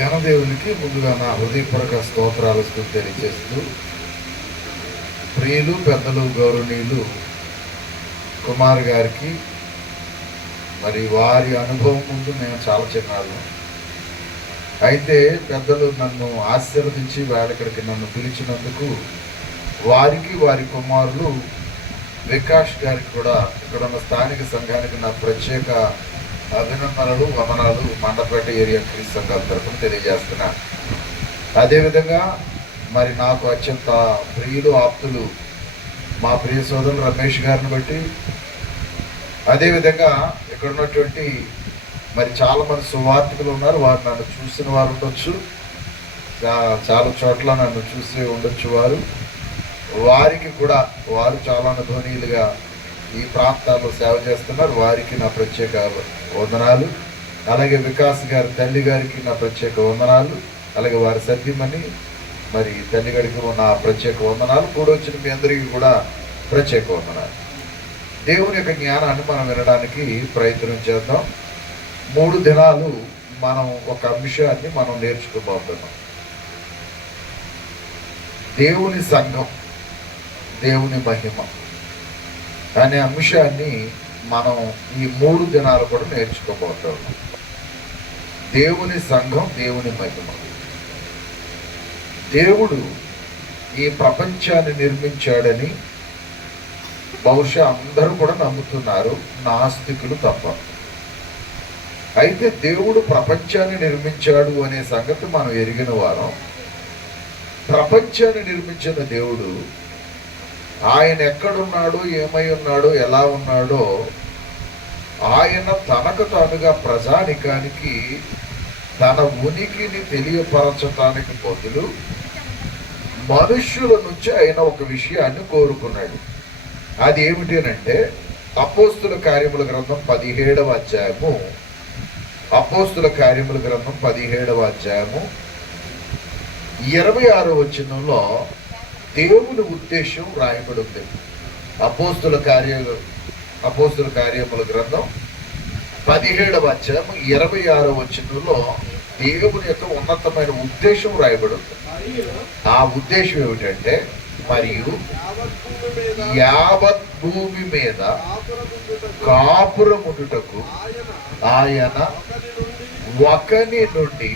ఘనదేవునికి ముందుగా నా హృదయపూర్వక స్తోత్రాలు తెలియజేస్తూ, ప్రియులు, పెద్దలు, గౌరవనీయులు కుమార్ గారికి మరి వారి అనుభవం ముందు నేను చాలా చిన్నాను. అయితే పెద్దలు నన్ను ఆశీర్వదించి ఇక్కడికి నన్ను పిలిచినందుకు వారికి, వారి కుమారులు వికాష్ గారికి కూడా ఇక్కడ ఉన్న స్థానిక సంఘానికి నా ప్రత్యేక అభినందనలు, వమనాలు మండపేట ఏరియా క్రీస్తు సంఘాల తరఫున తెలియజేస్తున్నా. అదేవిధంగా మరి నాకు అత్యంత ప్రియులు, ఆప్తులు మా ప్రియ సోదరులు రమేష్ గారిని బట్టి, అదేవిధంగా ఇక్కడ ఉన్నటువంటి మరి చాలామంది సువార్థికులు ఉన్నారు. వారు నన్ను చూసిన వారు ఉండొచ్చు, చాలా చోట్ల నన్ను చూసి ఉండొచ్చు. వారికి కూడా వారు చాలా అనుభవనీయులుగా ఈ ప్రాంతాల్లో సేవ చేస్తున్నారు. వారికి నా ప్రత్యేక వందనాలు. అలాగే వికాస్ గారి తల్లి గారికి నా ప్రత్యేక వందనాలు. అలాగే వారి సత్యమని మరి తల్లి గారికి నా ప్రత్యేక వందనాలు. కూడొచ్చిన మీ అందరికీ కూడా ప్రత్యేక వందనాలు. దేవుని యొక్క జ్ఞానాన్ని మనం వినడానికి ప్రయత్నం చేద్దాం. 3 దినాలు మనం ఒక అంశాన్ని మనం నేర్చుకోబోతున్నాం. దేవుని సంఘం, దేవుని మహిమ అనే అంశాన్ని మనం ఈ 3 దినాలు కూడా నేర్చుకోబోతున్నాం. దేవుని సంఘం, దేవుని మహిమ. దేవుడు ఈ ప్రపంచాన్ని నిర్మించాడని బహుశా అందరూ కూడా నమ్ముతున్నారు, నాస్తికులు తప్ప. అయితే దేవుడు ప్రపంచాన్ని నిర్మించాడు అనే సంగతి మనం ఎరిగిన వారం. ప్రపంచాన్ని నిర్మించిన దేవుడు ఆయన ఎక్కడున్నాడో, ఏమై ఉన్నాడో, ఎలా ఉన్నాడో ఆయన తనకు తానుగా ప్రజానికానికి తన ఉనికిని తెలియపరచటానికి బదులు మనుష్యుల నుంచి ఆయన ఒక విషయాన్ని కోరుకున్నాడు. అది ఏమిటంటే అపోస్తుల కార్యముల గ్రంథం 17వ అధ్యాయము, అపోస్తుల కార్యముల గ్రంథం 17వ అధ్యాయము 26వ వచనంలో దేవుని ఉద్దేశం రాయబడి ఉంది. అపోస్తుల కార్యముల గ్రంథం 17వ అధ్యాయం 26వ వచనంలో దేవుని యొక్క ఉన్నతమైన ఉద్దేశం రాయబడి ఉంది. ఆ ఉద్దేశం ఏమిటంటే, మరియు యావత్ భూమి మీద కాపురముండుటకు ఆయన ఒకని నుండి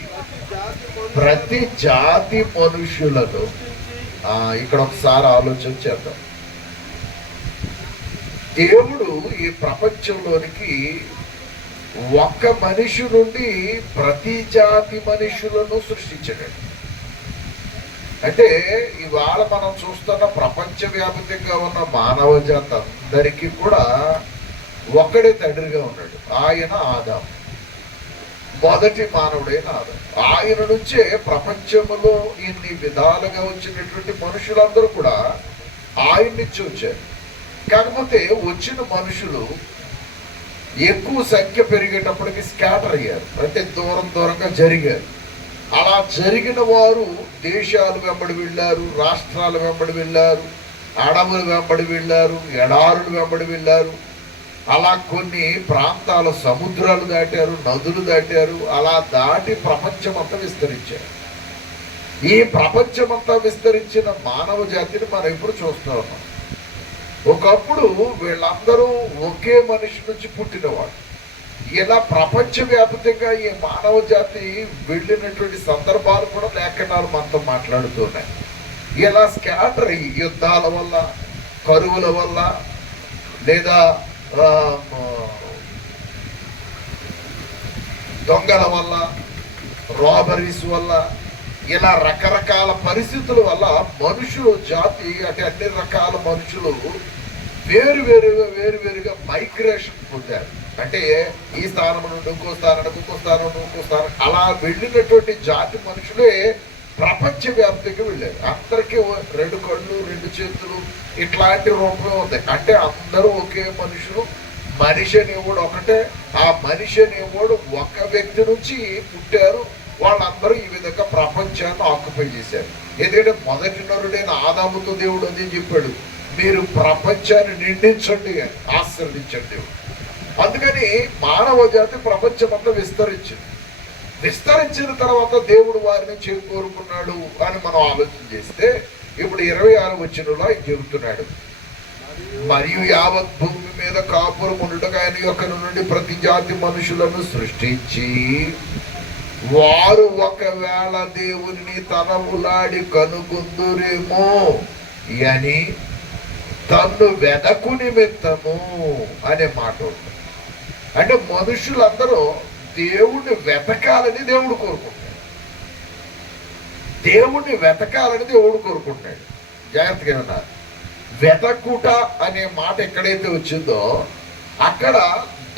ప్రతి జాతి మనుషులను, ఇక్కడ ఒకసారి ఆలోచన చేద్దాం. దేవుడు ఈ ప్రపంచంలోనికి ఒక్క మనిషి నుండి ప్రతి జాతి మనుషులను సృష్టించాడు. అంటే ఇవాళ మనం చూస్తున్న ప్రపంచవ్యాప్తంగా ఉన్న మానవ జాతి అందరికీ కూడా ఒక్కడే తండ్రిగా ఉన్నాడు. ఆయన ఆదాము, మొదటి మానవుడైన ఆదాము. ఆయన నుంచే ప్రపంచంలో ఇన్ని విధాలుగా వచ్చినటువంటి మనుషులందరూ కూడా ఆయన నుంచి వచ్చారు. కాకపోతే వచ్చిన మనుషులు ఎక్కువ సంఖ్య పెరిగేటప్పటికి స్కాటర్ అయ్యారు, అంటే దూరం దూరంగా జరిగారు. అలా జరిగిన వారు దేశాలు వెంబడి వెళ్ళారు, రాష్ట్రాలు వెంబడి వెళ్ళారు, అడవులు వెంబడి వెళ్ళారు, ఎడారులు వెంబడి వెళ్ళారు. అలా కొన్ని ప్రాంతాల సముద్రాలు దాటారు, నదులు దాటారు. అలా దాటి ప్రపంచమంతా విస్తరించారు. ఈ ప్రపంచమంతా విస్తరించిన మానవ జాతిని మనం ఇప్పుడు చూస్తూ ఉన్నాం. ఒకప్పుడు వీళ్ళందరూ ఒకే మనిషి నుంచి పుట్టినవాడు. ఇలా ప్రపంచవ్యాప్తంగా ఈ మానవ జాతి వెళ్ళినటువంటి సందర్భాలు కూడా లేఖనాలు మనతో మాట్లాడుతున్నాయి. ఇలా స్కాటర్ అయ్యి యుద్ధాల వల్ల, కరువుల వల్ల, లేదా దొంగల వల్ల, రాబరీస్ వల్ల, ఇలా రకరకాల పరిస్థితుల వల్ల మనుషులు జాతి, అంటే అన్ని రకాల మనుషులు వేరువేరుగా మైగ్రేషన్ పొందారు. అంటే ఈ స్థానం నుండి ఇంకో స్థానం, ఇంకో స్థానం, ఇంకో స్థానం, అలా వెళ్ళినటువంటి జాతి మనుషులే ప్రపంచవ్యాప్తంగా వెళ్ళారు. అందరికీ 2 కళ్ళు, 2 చేతులు ఇట్లాంటి రూపంలో ఉంది. అంటే అందరూ ఒకే మనుషులు. మనిషి అనేవాడు ఒకటే. ఆ మనిషి అనేవాడు ఒక వ్యక్తి నుంచి పుట్టారు. వాళ్ళందరూ ఈ విధంగా ప్రపంచాన్ని ఆక్యుపై చేశారు. ఎందుకంటే మొదటి నరుడైన ఆదాముతో దేవుడు అదే చెప్పాడు, మీరు ప్రపంచాన్ని నిండించండి, ఆశీర్వదించండి. అందుకని మానవ జాతి ప్రపంచమంతా విస్తరించింది. విస్తరించిన తర్వాత దేవుడు వారిని చేకూరుకున్నాడు అని మనం ఆలోచన చేస్తే ఇప్పుడు 26వ వచనంలో ఆయన చెబుతున్నాడు, మరియు యావత్ భూమి మీద కాపురం ఉండుటకు ఆయన యొక్క నుండి ప్రతి జాతి మనుషులను సృష్టించి వారు ఒకవేళ దేవుని తనములాడి కనుగొందురేమో అని తన్ను వెదకు నిమిత్తము అనే మాట ఉంది. అంటే మనుషులందరూ దేవుణ్ణి వెతకాలని దేవుడు కోరుకుంటాడు. దేవుణ్ణి వెతకాలని దేవుడు కోరుకుంటాడు. జాగ్రత్తగా ఉన్నారు. వెతకుట అనే మాట ఎక్కడైతే వచ్చిందో అక్కడ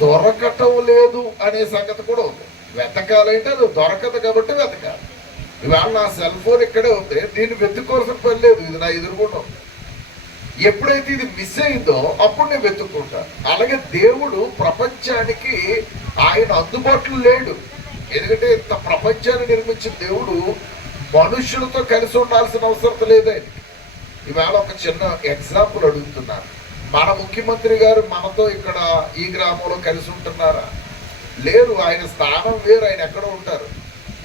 దొరకటం లేదు అనే సంగతి కూడా ఉంది. వెతకాలంటే అది దొరకదు కాబట్టి వెతకాలి. ఇవాళ నా సెల్ ఫోన్ ఇక్కడే ఉంది, దీన్ని వెతుక్కోవాల్సిన పని లేదు, ఇది నా ఎదురుగుండా ఉంది. ఎప్పుడైతే ఇది మిస్ అయిందో అప్పుడు నేను వెతుక్కుంటాను. అలాగే దేవుడు ప్రపంచానికి ఆయన అందుబాటులో లేడు. ఎందుకంటే ఇంత ప్రపంచాన్ని నిర్మించిన దేవుడు మనుషులతో కలిసి ఉండాల్సిన అవసరం లేదు ఆయనకి. ఇవాళ ఒక చిన్న ఎగ్జాంపుల్ అడుగుతున్నాను. మన ముఖ్యమంత్రి గారు మనతో ఇక్కడ ఈ గ్రామంలో కలిసి ఉంటున్నారా? లేరు. ఆయన స్థానం వేరు, ఆయన ఎక్కడ ఉంటారు.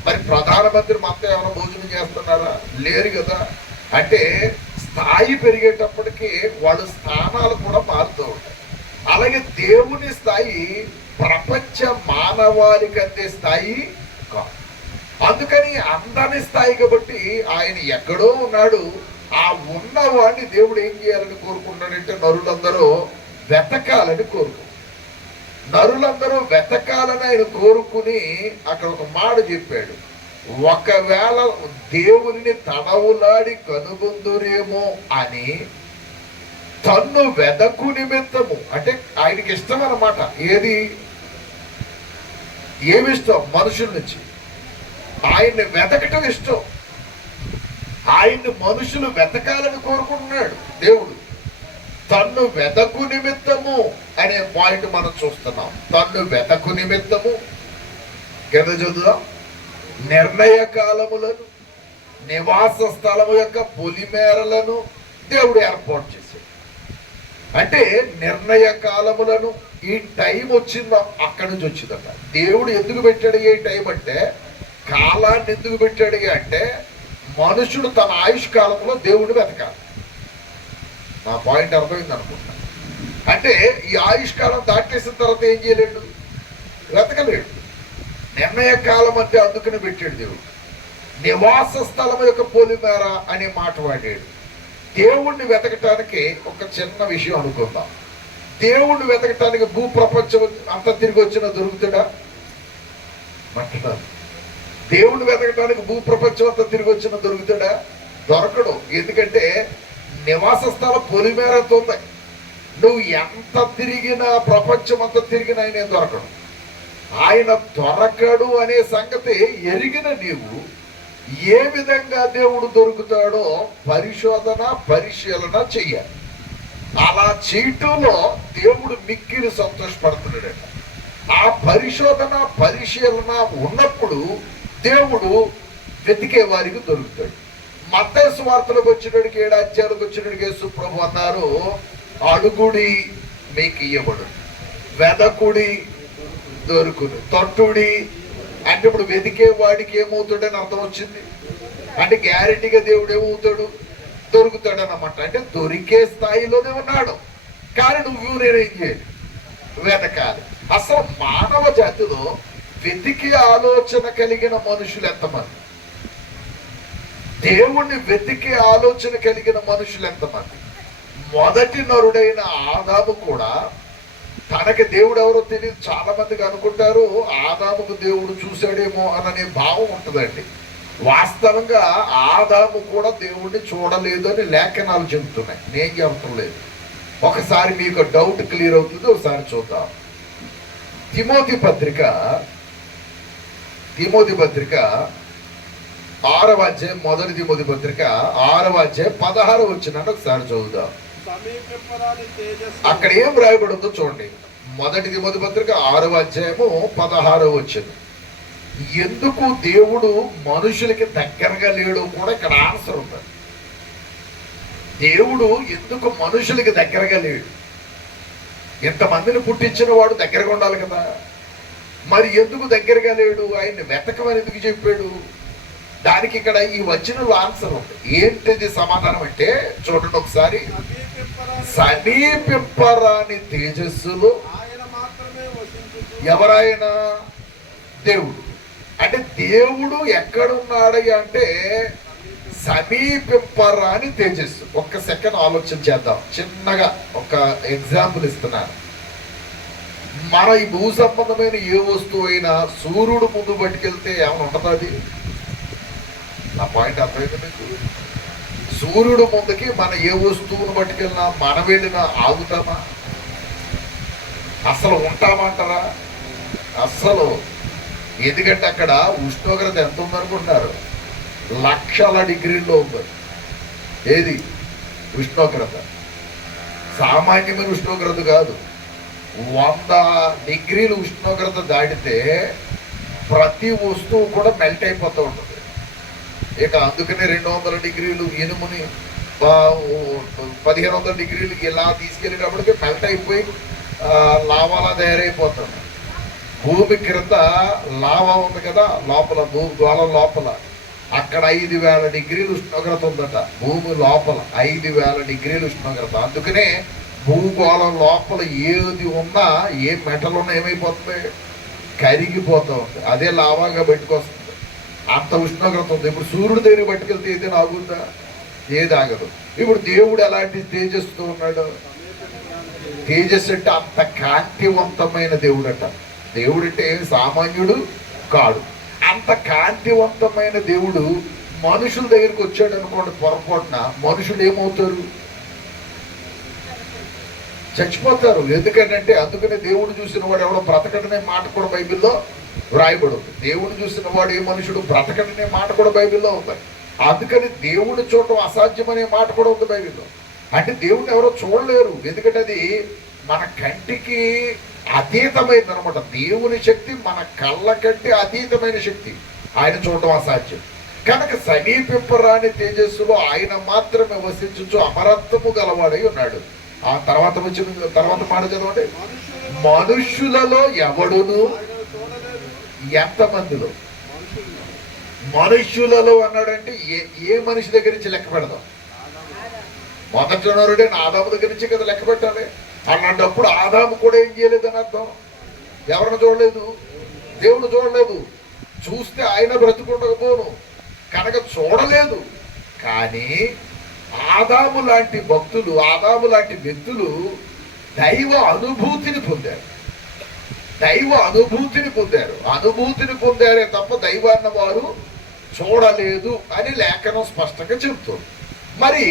మరి ప్రధానమంత్రి మనతో ఏమైనా భోజనం చేస్తున్నారా? లేరు కదా. అంటే స్థాయి పెరిగేటప్పటికీ వాళ్ళ స్థానాలు కూడా మారుతూ ఉంటాయి. అలాగే దేవుని స్థాయి ప్రపంచ మానవాళికి అందే స్థాయి కాదు. అందుకని అందని స్థాయి కాబట్టి ఆయన ఎక్కడో ఉన్నాడు. ఆ ఉన్నవాడిని దేవుడు ఏం చేయాలని కోరుకున్నాడంటే నరులందరూ వెతకాలని కోరుకున్నాడు. నరులందరూ వెతకాలని ఆయన కోరుకుని అక్కడ ఒక మాట చెప్పాడు, ఒకవేళ దేవుని తనవులాడి కనుగొందురేమో అని తన్ను వెదకు నిమిత్తము. అంటే ఆయనకి ఇష్టం అన్నమాట. ఏమిష్టం? మనుషుల నుంచి ఆయన్ని వెతకటం ఇష్టం. ఆయన్ని మనుషులు వెతకాలని కోరుకుంటున్నాడు దేవుడు. తన్ను వెతకు నిమిత్తము అనే పాయింట్ మనం చూస్తున్నాం. తన్ను వెతకు నిమిత్తము కింద చదువుదాం. నిర్ణయ కాలములను, నివాస స్థలము యొక్క పొలిమేరలను దేవుడు ఏర్పాటు చేశాడు. అంటే నిర్ణయ కాలములను, ఈ టైం వచ్చిందా అక్కడి నుంచి వచ్చిందట. దేవుడు ఎందుకు పెట్టాడు ఈ టైం అంటే, కాలాన్ని ఎందుకు పెట్టాడు అంటే మనుషుడు తన ఆయుష్ కాలంలో దేవుడిని వెతకాలి. నా పాయింట్ అర్థమైంది అనుకుంటా. అంటే ఈ ఆయుష్ కాలం దాటేసిన తర్వాత ఏం చేయలేడు? వెతకలేడు. నిర్ణయ కాలం అంటే అందుకని పెట్టాడు దేవుడు. నివాస స్థలం యొక్క పొలిమేర అనే మాట వాడాడు. దేవుణ్ణి వెతకటానికి ఒక చిన్న విషయం అనుకుందాం. దేవుణ్ణి వెతకటానికి భూప్రపంచం అంతా తిరిగి వచ్చినా దొరుకుతాడా? అంటున్నారు. దేవుణ్ణి వెతకటానికి భూప్రపంచం అంతా తిరిగి వచ్చినా దొరుకుతాడా? దొరకడు. ఎందుకంటే నివాస స్థలం పొలిమేరతో ఉంది. నువ్వు ఎంత తిరిగినా, ప్రపంచం అంతా తిరిగినా ఆయన దొరకడు. ఆయన దొరకడు అనే సంగతి ఎరిగిన నీవు ఏ విధంగా దేవుడు దొరుకుతాడో పరిశీలన చెయ్యాలి. అలా చేయటంలో దేవుడు మిక్కిలి సంతోషపడుతున్నాడట. ఆ పరిశీలన ఉన్నప్పుడు దేవుడు వెతికే వారికి దొరుకుతాడు. మత్తయి సువార్తలకు వచ్చినడికి 7 అధ్యాయాలకు వచ్చినడికి యేసు ప్రభు అన్నారు, అడుగుడి మీకు ఇయ్యబడు, వెదకుడి దొరుకును, తట్టుడి. అంటే ఇప్పుడు వెతికే వాడికి ఏమవుతాడని అర్థం వచ్చింది. అంటే గ్యారెంటీగా దేవుడు ఏమవుతాడు? దొరుకుతాడు అన్నమాట. అంటే దొరికే స్థాయిలోనే ఉన్నాడు. కానీ నువ్వు నేనేం చేయాలి? వెతకాలి. అసలు మానవ జాతిలో వెతికే ఆలోచన కలిగిన మనుషులు ఎంతమంది? దేవుణ్ణి వెతికే ఆలోచన కలిగిన మనుషులు ఎంతమంది? మొదటి నరుడైన ఆదాము కూడా తనకి దేవుడు ఎవరో తెలియదు. చాలా మందికి అనుకుంటారు ఆదాముకు దేవుడు చూశాడేమో అనే భావం ఉంటుందండి. వాస్తవంగా ఆదాము కూడా దేవుణ్ణి చూడలేదు అని లేఖనాలు చెబుతున్నాయి, నేను చెప్పలేదు. ఒకసారి మీకు డౌట్ క్లియర్ అవుతుంది, ఒకసారి చూద్దాం. తిమోతి పత్రిక 6వ అధ్యాయం, మొదటి తిమోతి పత్రిక 6వ అధ్యాయం 16 వచ్చినట్టు ఒకసారి చదువుదాం. అక్కడ ఏం రాయబడిందో చూడండి. మొదటి తిమోతి పత్రిక 6వ అధ్యాయము 16 వచ్చింది. ఎందుకు దేవుడు మనుషులకి దగ్గరగా లేడు కూడా ఇక్కడ ఆన్సర్ ఉంది. దేవుడు ఎందుకు మనుషులకి దగ్గరగా లేడు? ఇంతమందిని పుట్టించిన వాడు దగ్గరగా ఉండాలి కదా. మరి ఎందుకు దగ్గరగా లేడు? ఆయన్ని వెతకమని ఎందుకు చెప్పాడు? దానికి ఇక్కడ ఈ వచనంలో ఆన్సర్ ఉంది. ఏంటిది సమాధానం అంటే చూడండి ఒకసారి. సమీపింపరాని తేజస్సులో ఎవరాయన? దేవుడు. అంటే దేవుడు ఎక్కడున్నాడు అంటే సమీపింపరాని తేజస్సు. ఒక్క సెకండ్ ఆలోచన చేద్దాం. చిన్నగా ఒక ఎగ్జాంపుల్ ఇస్తున్నాను. మన ఈ భూ సంబంధమైన ఏ వస్తువు అయినా సూర్యుడు ముందు పట్టుకెళ్తే ఏమైనా ఉంటుందా? నా పాయింట్ అర్థమైంది మీకు? సూర్యుడు ముందుకి మన ఏ వస్తువును పట్టుకెళ్ళినా మనం వెళ్ళినా ఆగుతామా? అసలు ఉంటామంటారా? అస్సలు. ఎందుకంటే అక్కడ ఉష్ణోగ్రత ఎంత ఉందనుకుంటున్నారు? లక్షల డిగ్రీల్లో ఉంది. ఏది ఉష్ణోగ్రత? సామాన్యమైన ఉష్ణోగ్రత కాదు. 100 డిగ్రీలు ఉష్ణోగ్రత దాటితే ప్రతి వస్తువు కూడా మెల్ట్ అయిపోతూ ఉంటుంది. ఇక అందుకనే 200 డిగ్రీలు ఇనుముని 1500 డిగ్రీలు ఇలా తీసుకెళ్ళేటప్పటికి మెల్ట్ అయిపోయి లావాలా తయారైపోతుంది. భూమి క్రింద లావా ఉంది కదా, లోపల భూగోళం లోపల అక్కడ 5000 డిగ్రీలు ఉష్ణోగ్రత ఉందట. భూమి లోపల 5000 డిగ్రీలు ఉష్ణోగ్రత. అందుకనే భూగోళం లోపల ఏది ఉన్నా, ఏ మెటల్ ఉన్నా ఏమైపోతుంది? కరిగిపోతూ ఉంది. అదే లావాగా బయటకు వస్తుంది. అంత ఉష్ణోగ్రత ఉంది. ఇప్పుడు సూర్యుడి దగ్గర పట్టుకెళ్తే ఏదైనా ఆగుద్దా? ఏది ఆగదు. ఇప్పుడు దేవుడు ఎలాంటి తేజస్సుతో ఉన్నాడు? తేజస్సు అంటే అంత కాంతివంతమైన దేవుడు అట. దేవుడు అంటే సామాన్యుడు కాడు. అంత కాంతివంతమైన దేవుడు మనుషుల దగ్గరికి వచ్చాడు అనుకోండి, పొరపాటున మనుషులు ఏమవుతారు? చచ్చిపోతారు. ఎందుకంటే అందుకనే దేవుడు చూసిన వాడు ఎవడో బ్రతకడనే మాట కూడా బైబిల్లో వ్రాయబడు. దేవుడు చూసిన వాడు ఏ మనుషుడు బ్రతకడనే మాట కూడా బైబిల్లో ఉంది. అందుకని దేవుడు చూడటం అసాధ్యమనే మాట కూడా ఉంది బైబిల్లో. అంటే దేవుడిని ఎవరో చూడలేరు. ఎందుకంటే అది మన కంటికి అతీతమైంది అనమాట. దేవుని శక్తి మన కళ్ళ కంటే అతీతమైన శక్తి. ఆయన చూడటం అసాధ్యం. కనుక సమీపింపరాని తేజస్సులో ఆయన మాత్రమే వసించు అమరత్వము గలవాడై ఉన్నాడు. ఆ తర్వాత మాట చదవండి. మనుష్యులలో ఎవడును, ఎంతమందిలో? మనుష్యులలో అన్నాడంటే ఏ మనిషి దగ్గర నుంచి లెక్క పెడదాం? మొదటి ఆదాము దగ్గర నుంచి కదా లెక్క పెట్టాలి. అన్నప్పుడు ఆదాము కూడా ఏం చేయలేదని అర్థం. ఎవరిని చూడలేదు? దేవుడు చూడలేదు. చూస్తే ఆయన బ్రతుకుండకపోను కనుక చూడలేదు. కానీ ఆదాము లాంటి భక్తులు, ఆదాము లాంటి వ్యక్తులు దైవ అనుభూతిని పొందారు. దైవ అనుభూతిని పొందారు. అనుభూతిని పొందారే తప్ప దైవాన్న వారు చూడలేదు అని లేఖనం స్పష్టంగా చెబుతుంది. మరి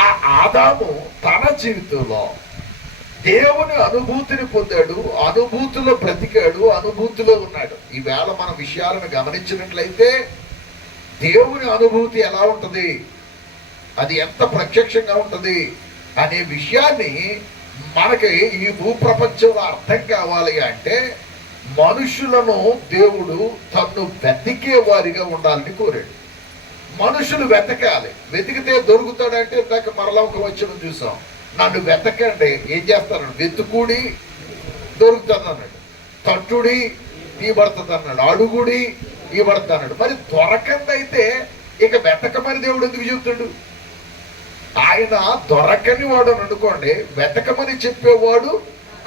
ఆ ఆదాము తన జీవితంలో దేవుని అనుభూతిని పొందాడు, అనుభూతిలో బ్రతికాడు, అనుభూతిలో ఉన్నాడు. ఈవేళ మన విషయాలను గమనించినట్లయితే దేవుని అనుభూతి ఎలా ఉంటుంది, అది ఎంత ప్రత్యక్షంగా ఉంటుంది అనే విషయాన్ని మనకి ఈ భూప్రపంచంలో అర్థం కావాలి అంటే మనుషులను దేవుడు తన్ను వెతికే వారిగా ఉండాలని కోరాడు. మనుషులు వెతకాలి. వెతికితే దొరుకుతాడంటే ఇందాక మరలా ఒక వచనం చూసాం. నన్ను వెతకండి, ఏం చేస్తాను? వెతుకుడి దొరుకుతుంది అన్నాడు. తట్టుడి తీయబడుతుంది అన్నాడు. అడుగుడి ఇవ్వబడుతుంది అన్నాడు. మరి దొరకందైతే ఇక వెతకమని దేవుడు ఎందుకు చెబుతాడు? ఆయన దొరకని వాడు అని అనుకోండి, వెతకమని చెప్పేవాడు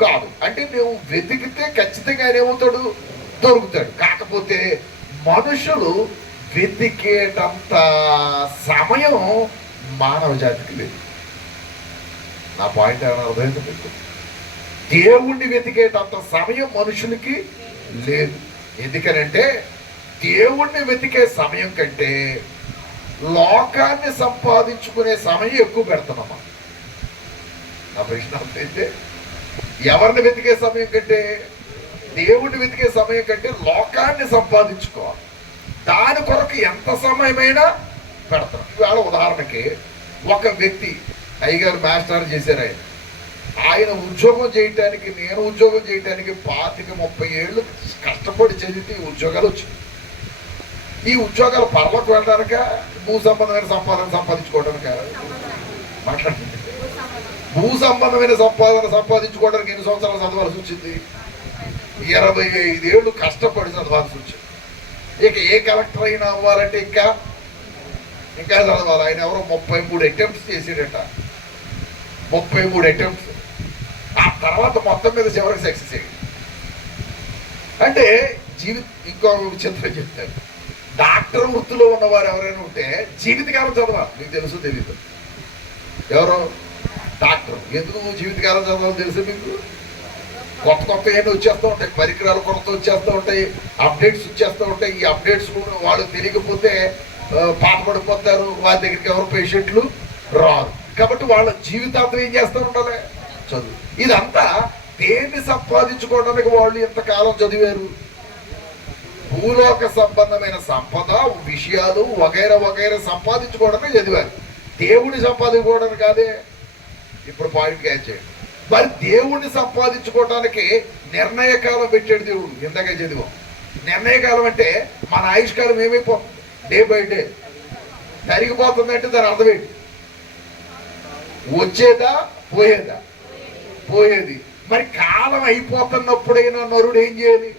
కాదు. అంటే నువ్వు వెతికితే ఖచ్చితంగా ఆయన ఏమవుతాడు? దొరుకుతాడు. కాకపోతే మనుషులు వెతికేటంత సమయం మానవ జాతికి లేదు. నా పాయింట్ ఏమైనా అర్థమైంది మీకు? దేవుణ్ణి వెతికేటంత సమయం మనుషులకి లేదు. ఎందుకనంటే దేవుణ్ణి వెతికే సమయం కంటే లోకాన్ని సంపాదించుకునే సమయం ఎక్కువ పెడతామమ్మా. నా ప్రశ్న అయితే ఎవరిని వెతికే సమయం కంటే, దేవుణ్ణి వెతికే సమయం కంటే లోకాన్ని సంపాదించుకోవాలి. దాని కొరకు ఎంత సమయమైనా పెడతాం. ఇవాళ ఉదాహరణకి ఒక వ్యక్తి అయ్యగారు మాస్టర్ చేశారు. ఆయన ఉద్యోగం చేయటానికి, నేను ఉద్యోగం చేయటానికి 25-30 ఏళ్ళు కష్టపడి చదివితే ఈ ఉద్యోగాలు వచ్చింది. ఈ ఉద్యోగాలు పర్వకు వెళ్ళడానిక, భూ సంబంధమైన సంపాదన సంపాదించుకోవడానిక? మాట్లాడుతుంది. భూ సంబంధమైన సంపాదన సంపాదించుకోవడానికి ఎన్ని సంవత్సరాలు చదవాల్సి వచ్చింది? 25 ఏళ్ళు కష్టపడి చదవాల్సి వచ్చింది. ఇక ఏ కలెక్టర్ అయినా అవ్వాలంటే ఇంకా చదవాలి. ఆయన ఎవరో 33 అటెంప్ట్స్ చేసాడట. 33 అటెంప్ట్స్. ఆ తర్వాత మొత్తం మీద చివరికి సక్సెస్ అయ్యాడు. అంటే ఇంకో విచిత్రం చెప్తారు. డాక్టర్ వృత్తిలో ఉన్నవారు ఎవరైనా ఉంటే జీవితకాలం చదవాలి. మీకు తెలుసు తెలీదు? ఎవరో డాక్టర్ ఎందుకు జీవితకాలం చదవాలో తెలుసు మీకు? కొత్త ఏమైనా వచ్చేస్తూ ఉంటాయి, పరికరాలు కొత్త వచ్చేస్తూ ఉంటాయి, అప్డేట్స్ వచ్చేస్తూ ఉంటాయి. ఈ అప్డేట్స్ వాళ్ళు తెలియకపోతే పాట పడిపోతారు, వారి దగ్గరికి ఎవరు పేషెంట్లు రారు. కాబట్టి వాళ్ళ జీవితాంతం ఏం చేస్తూ ఉండాలి? చదువు. ఇదంతా దేన్ని సంపాదించుకోవడానికి వాళ్ళు ఎంతకాలం చదివారు? భూలోక సంబంధమైన సంపద, విషయాలు వగైరా సంపాదించుకోవడానికి చదివారు. దేవుడిని సంపాదించుకోవడానికి కాదే. ఇప్పుడు పాయింట్ క్యాచ్ చేయండి. మరి దేవుణ్ణి సంపాదించుకోవడానికి నిర్ణయకాలం పెట్టాడు దేవుడు. ఇందాక చదివాం. నిర్ణయకాలం అంటే మన ఆయుష్కాలం ఏమైపోతుంది? డే బై డే తరిగిపోతుంది. అంటే దాని అర్థం ఏంటి? వచ్చేదా పోయేదా? పోయేది. మరి కాలం అయిపోతున్నప్పుడైనా నరుడు ఏం చేయాలి?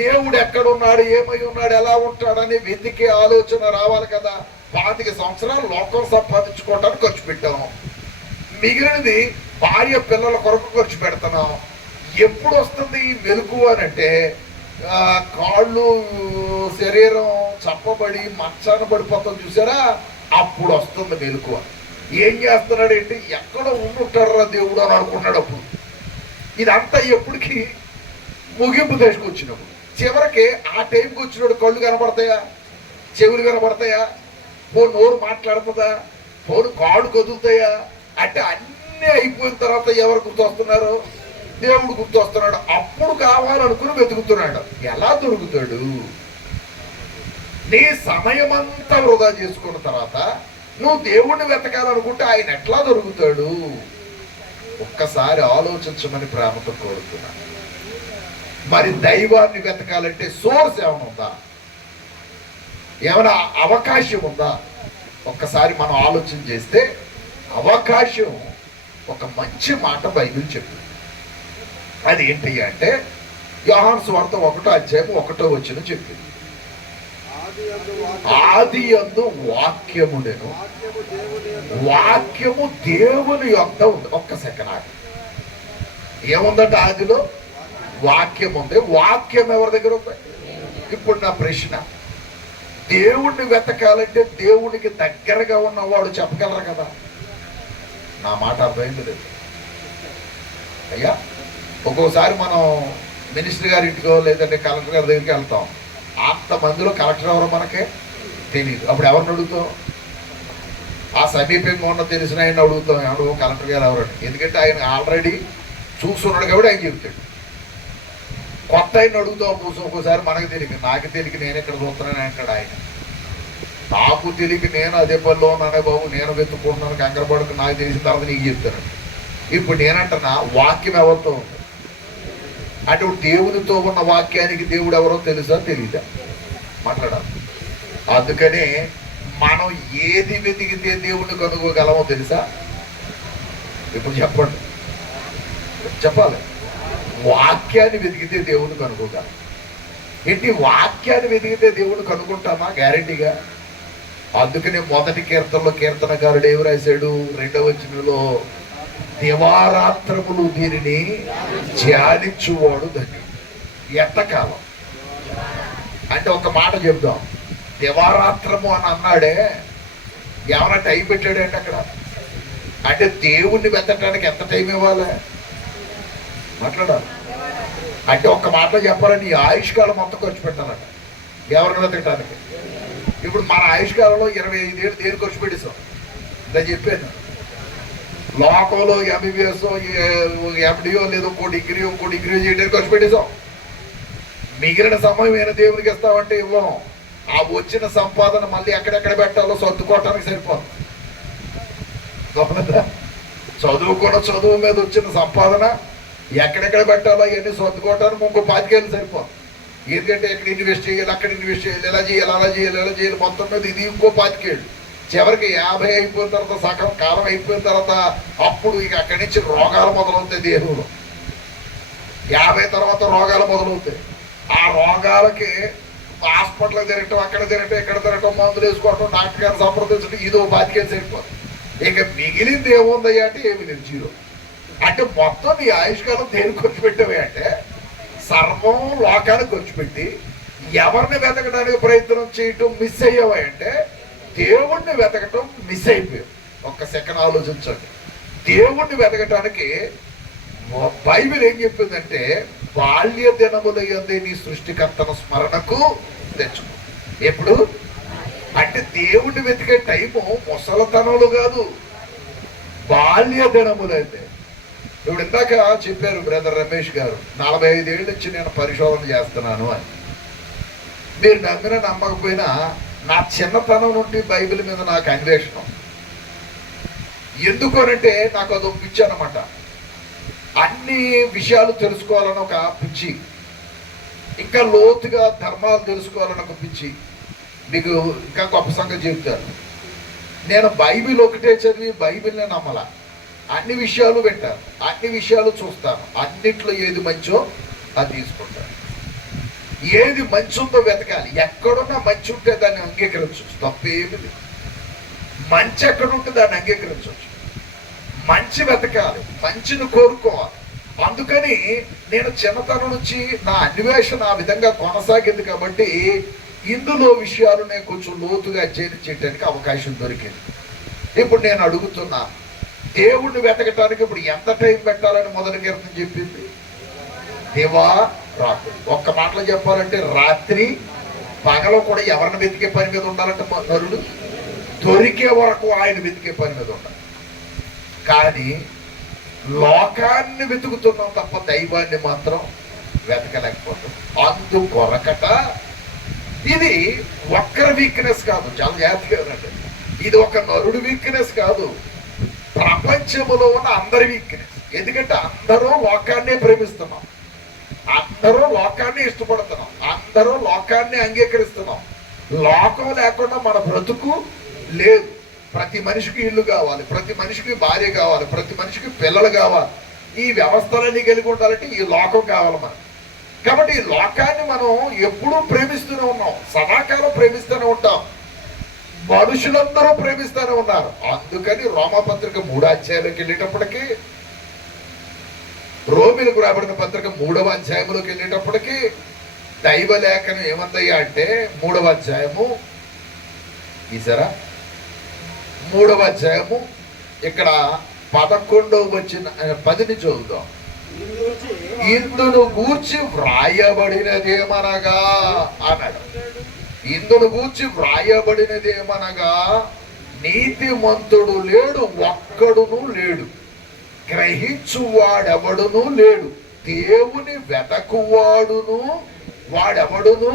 దేవుడు ఎక్కడున్నాడు, ఏమై ఉన్నాడు, ఎలా ఉంటాడని వెతికే ఆలోచన రావాలి కదా. 25 సంవత్సరాలు లోకం సంపాదించుకోవడానికి ఖర్చు పెట్టాము. మిగిలినది భార్య పిల్లల కొరకు ఖర్చు పెడుతున్నాం. ఎప్పుడు వస్తుంది ఈ మెలకు అని అంటే కాళ్ళు శరీరం చప్పబడి మచ్చాన పడిపోతుంది చూసారా, అప్పుడు వస్తుంది మెలకువ. ఏం చేస్తున్నాడు ఏంటి? ఎక్కడో ఉండుంటాడరా దేవుడు అని అనుకున్నాడు. అప్పుడు ఇదంతా ఎప్పటికీ ముగింపు దశకు వచ్చినప్పుడు, చివరికి ఆ టైంకి వచ్చినప్పుడు కళ్ళు కనబడతాయా, చెవులు కనబడతాయా, ఫోన్ నోరు మాట్లాడుతుందా, ఫోన్ కాళ్ళు కదులుతాయా అంటే అన్నీ అయిపోయిన తర్వాత ఎవరు గుర్తొస్తున్నారు? దేవుడు గుర్తొస్తున్నాడు. అప్పుడు కావాలనుకుని వెతుకుతున్నాడు. ఎలా దొరుకుతాడు? నీ సమయమంతా వృధా చేసుకున్న తర్వాత నువ్వు దేవుణ్ణి వెతకాలనుకుంటే ఆయన ఎట్లా దొరుకుతాడు? ఒక్కసారి ఆలోచించమని ప్రేమతో కోరుతున్నా. మరి దైవాన్ని వెతకాలంటే సోర్స్ ఏమైనా ఉందా? ఏమైనా అవకాశం ఉందా? ఒక్కసారి మనం ఆలోచన చేస్తే అవకాశం ఒక మంచి మాట బైబిల్ చెప్పింది. అది ఏంటి అంటే యోహాను సువార్త 1వ అధ్యాయం 1వ వచనం చెప్పింది. ఆది యందు వాక్యముండెను, వాక్యము దేవుని యొద్ద ఉంది. ఒక్క సెకండ్ ఆగి. ఏముందంటే ఆదిలో వాక్యం ఉంది. వాక్యం ఎవరి దగ్గర ఉంది? ఇప్పుడు నా ప్రశ్న, దేవుణ్ణి వెతకాలంటే దేవునికి దగ్గరగా ఉన్నవాడు చెప్పగలరు కదా? నా మాట అర్థమైంది లేదు అయ్యా. ఒక్కోసారి మనం మినిస్టర్ గారి ఇంటికో లేదంటే కలెక్టర్ గారి దగ్గరికి వెళ్తాం. అంతమందిలో కలెక్టర్ ఎవరో మనకే తెలియదు. అప్పుడు ఎవరిని అడుగుతాం? ఆ సమీపంగా ఉన్న తెలిసిన ఆయన అడుగుతాం, ఎవరు కలెక్టర్ గారు ఎవరని. ఎందుకంటే ఆయన ఆల్రెడీ చూస్తున్నాడు కాబట్టి ఆయన చెబుతాడు. కొత్త ఆయన అడుగుతాం ఒక్కోసారి మనకు తెలియక, నాకు తెలియక నేను ఎక్కడ చూస్తున్నాను అంటాడు ఆయన. నాకు తెలియక నేను అదే పనిలో ఉన్నానే బాబు, నేను వెతుక్కుంటున్నాను కంగారపడుకు, నాకు తెలిసిన తర్వాత నీకు చెప్తాను. ఇప్పుడు నేనంటున్నా వాక్యం ఎవరితో ఉంది అంటే దేవునితో ఉన్న వాక్యానికి దేవుడు ఎవరో తెలుసా తెలీదా? మాట్లాడాలి. అందుకనే మనం ఏది వెతికితే దేవుణ్ణి కనుగోగలమో తెలుసా? ఇప్పుడు చెప్పాలి. వాక్యాన్ని వెతికితే దేవుని కనుగోగలం. ఏంటి? వాక్యాన్ని వెతికితే దేవుని కనుక్కుంటామా? గ్యారంటీగా. అందుకనే మొదటి కీర్తనలో కీర్తనకారుడు ఏమి రాశాడు? 2వ వచనంలో దివారాత్రములు దీనిని ధ్యానించువాడు ధన్యుడు. ఎంతకాలం అంటే ఒక మాట చెప్దాం. దివారాత్రము అని అన్నాడే, ఏమైనా టైం పెట్టాడంటే అక్కడ? అంటే దేవుణ్ణి వెతకడానికి ఎంత టైం ఇవ్వాలి? మాట్లాడాలి. అంటే ఒక్క మాటలో చెప్పాలని ఈ ఆయుష్కాలం మొత్తం ఖర్చు పెట్టాలంట ఎవరిని వెతకడానికి. ఇప్పుడు మన ఆయుష్కాలంలో 25 ఏళ్ళు దేని ఖర్చు పెట్టేసాం? ఇలా చెప్పాను. లోకంలో ఎంబీబీఎస్ ఎండిఓ లేదా ఇంకో డిగ్రీ చేయడానికి ఖర్చు పెట్టేసాం. మిగిలిన సమయం ఏమైనా దేవునికి ఇస్తామంటే ఇవ్వం. ఆ వచ్చిన సంపాదన మళ్ళీ ఎక్కడెక్కడ పెట్టాలో సర్దుకోవటానికి సరిపోదు. చదువుకున్న చదువు మీద వచ్చిన సంపాదన ఎక్కడెక్కడ పెట్టాలో అవన్నీ సర్దుకోవటానికి ఇంకో 25 ఏళ్ళు సరిపోదు. ఎందుకంటే ఎక్కడ ఇన్వెస్ట్ చేయాలి, అక్కడ ఇన్వెస్ట్ చేయాలి, ఎలా చేయాలి మొత్తం మీద ఇది ఇంకో 25 ఏళ్ళు. చివరికి 50 అయిపోయిన తర్వాత, సగం కాలం అయిపోయిన తర్వాత అప్పుడు ఇక అక్కడి నుంచి రోగాలు మొదలవుతాయి దేహంలో. 50 తర్వాత రోగాలు మొదలవుతాయి. ఆ రోగాలకి హాస్పిటల్ తిరగటం, అక్కడ తిరగటం, ఇక్కడ తిరగటం, మందులు వేసుకోవటం, డాక్టర్ గారు సంప్రదించడం, ఇదో బాధ్యత అయిపోతుంది. ఇక మిగిలింది ఏముందయ్యా అంటే ఏమి లేదు, జీరో. అంటే మొత్తం నీ ఆయుష్కాలం దేనికి ఖర్చు పెట్టావే అంటే సర్వం లోకానికి ఖర్చు పెట్టి ఎవరిని వెతకడానికి ప్రయత్నం చేయటం మిస్ అయ్యావా అంటే దేవుణ్ణి వెతకటం మిస్ అయిపోయావు. ఒక్క సెకండ్ ఆలోచించండి. దేవుణ్ణి వెతకటానికి బైబిల్ ఏం చెప్పిందంటే బాల్య దినములందే నీ సృష్టికర్తను స్మరణకు తెచ్చుకో. ఎప్పుడు అంటే దేవుణ్ణి వెతికే టైము ముసలతనంలో కాదు, బాల్య దినములైతే. ఇప్పుడు ఇందాక చెప్పారు బ్రదర్ రమేష్ గారు, 45 ఏళ్ళ నుంచి నేను పరిశోధన చేస్తున్నాను అని. మీరు నమ్మినా నమ్మకపోయినా నా చిన్నతనం నుండి బైబిల్ మీద నాకు అన్వేషణం. ఎందుకు అనంటే నాకు అది పిచ్చి అనమాట. అన్ని విషయాలు తెలుసుకోవాలని ఒక పిచ్చి, ఇంకా లోతుగా ధర్మాలు తెలుసుకోవాలని ఒక పిచ్చి. మీకు ఇంకా గొప్ప సంగతి చెప్తాను. నేను బైబిల్ ఒకటే చదివి బైబిల్ని నమ్మల. అన్ని విషయాలు వింటాను, అన్ని విషయాలు చూస్తాను, అన్నిట్లో ఏది మంచో అది తీసుకుంటాను. ఏది మంచి ఉందో వెతకాలి. ఎక్కడున్నా మంచి ఉంటే దాన్ని అంగీకరించవచ్చు, తప్పేమి లేదు. మంచి ఎక్కడుంటే దాన్ని అంగీకరించవచ్చు. మంచి వెతకాలి, మంచిని కోరుకోవాలి. అందుకని నేను చిన్నతనం నుంచి నా అన్వేషణ ఆ విధంగా కొనసాగింది కాబట్టి ఇందులో విషయాలు నేను కొంచెం లోతుగా అధ్యయనం చేయడానికి అవకాశం దొరికింది. ఇప్పుడు నేను అడుగుతున్నా, దేవుణ్ణి వెతకటానికి ఇప్పుడు ఎంత టైం పెట్టాలని మొదటి కీర్తన చెప్పింది? దేవా రాత్రి. ఒక్క మాటలో చెప్పాలంటే రాత్రి పగలో కూడా ఎవరిని వెతికే పని మీద ఉండాలంటే నరుడు దొరికే వరకు ఆయన వెతికే పని మీద ఉండాలి. కానీ లోకాన్ని వెతుకుతున్నాం తప్ప దైవాన్ని మాత్రం వెతకలేకపోతాం. అందుకొరకట ఇది ఒక్కరి వీక్నెస్ కాదు, చాలా జాగ్రత్తగా ఉందండి. ఇది ఒక నరుడు వీక్నెస్ కాదు, ప్రపంచంలో ఉన్న అందరి వీక్నెస్. ఎందుకంటే అందరూ లోకాన్నే ప్రేమిస్తున్నాం, అందరూ లోకాన్ని ఇష్టపడుతున్నాం, అందరూ లోకాన్ని అంగీకరిస్తున్నాం. లోకం లేకుండా మన బ్రతుకు లేదు. ప్రతి మనిషికి ఇల్లు కావాలి, ప్రతి మనిషికి భార్య కావాలి, ప్రతి మనిషికి పిల్లలు కావాలి. ఈ వ్యవస్థలన్నీ కలిగి ఉండాలంటే ఈ లోకం కావాలి మనకు. కాబట్టి ఈ లోకాన్ని మనం ఎప్పుడూ ప్రేమిస్తూనే ఉన్నాం, సదాకాలం ప్రేమిస్తూనే ఉంటాం. మనుషులందరూ ప్రేమిస్తూనే ఉన్నారు. అందుకని రోమపత్రిక 3వ అధ్యాయంలోకి వెళ్ళేటప్పటికీ, రోమిలకు రాబడిన పత్రిక 3వ అధ్యాయంలోకి వెళ్ళేటప్పటికీ దైవ లేఖనం ఏమందయ్యా అంటే 3వ అధ్యాయము, ఈసారా 3వ అధ్యాయము ఇక్కడ 11వ వచ్చిన 10ని చదువుదాం. ఇందును గూర్చి వ్రాయబడినదేమనగా అన్నాడు. ఇందును గూర్చి వ్రాయబడినదేమనగా నీతిమంతుడు లేడు, ఒక్కడును లేడు, గ్రహించువాడెవడును లేడు, దేవుని వెతకువాడును వాడెవడును.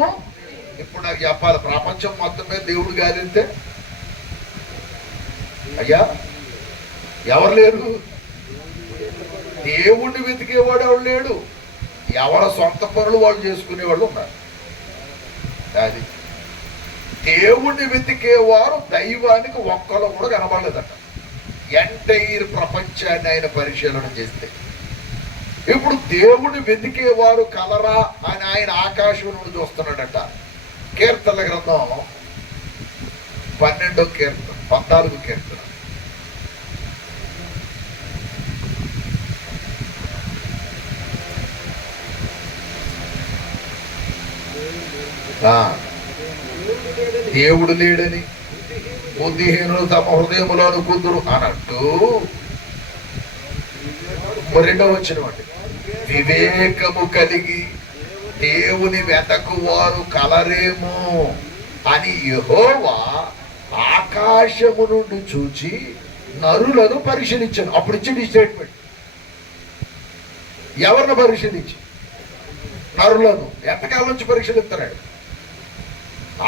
ఇప్పుడు నాకు చెప్పాలి, ప్రపంచం మొత్తం మీద దేవుడు గాలింతే అయ్యా ఎవరు లేరు? దేవుణ్ణి వెతికేవాడు ఎవడు లేడు. ఎవరి సొంత పనులు వాళ్ళు చేసుకునేవాళ్ళు ఉన్నారు. అది దేవుణ్ణి వెతికేవారు దైవానికి ఒక్కళ్ళు కూడా కనబడలేదట. ఎంటైర్ ప్రపంచాన్ని ఆయన పరిశీలన చేస్తే ఇప్పుడు దేవుని వెతికేవారు కలరా అని ఆయన ఆకాశం నుండి చూస్తున్నాడట. కీర్తన గ్రంథం 12వ కీర్తన 14వ కీర్తన. దేవుడు లేడని బుద్ధిహీనులు తమ హృదయములో అనుకుందురు అన్నట్టు 2వ వచనం అండి, వివేకము కలిగి దేవుని వెతకువారు కలరేమో అని యెహోవా ఆకాశము నుండి చూచి నరులను పరిశీలించాను. అప్పుడు ఇచ్చింది స్టేట్మెంట్. ఎవరిని పరిశీలించి? నరులను. ఎంతకాలం నుంచి పరిశీలిస్తున్నాడు?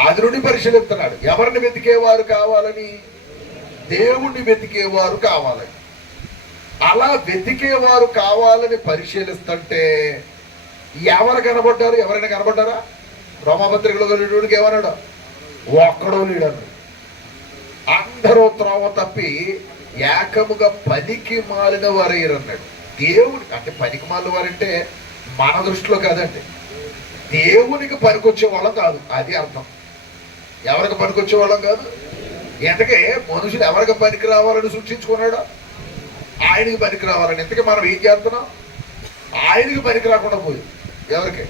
ఆది నుండి పరిశీలిస్తున్నాడు. ఎవరిని వెతికేవారు కావాలని? దేవుణ్ణి వెతికేవారు కావాలని. అలా వెతికేవారు కావాలని పరిశీలిస్తుంటే ఎవరు కనబడ్డారు? ఎవరైనా కనబడ్డారా? రోమపత్రికలో లేడుడికి ఏమన్నాడు? ఒక్కడో లేడన్నాడు. అందరూ త్రోవ తప్పి ఏకముగా పనికి మాలిన వారయ్యారన్నాడు. దేవుడు అంటే పనికి మాలిన వారంటే మన దృష్టిలో కాదండి, దేవునికి పనికొచ్చే వాళ్ళం కాదు, అది అర్థం. ఎవరికి పనికొచ్చే వాళ్ళం కాదు. ఎందుకే మనుషులు ఎవరికి పనికి రావాలని సృష్టించుకున్నాడో ఆయనకి పనికి రావాలని. ఇంతకీ మనం ఏం చేస్తున్నాం? ఆయనకి పనికి రాకుండా పోయి ఎవరికి?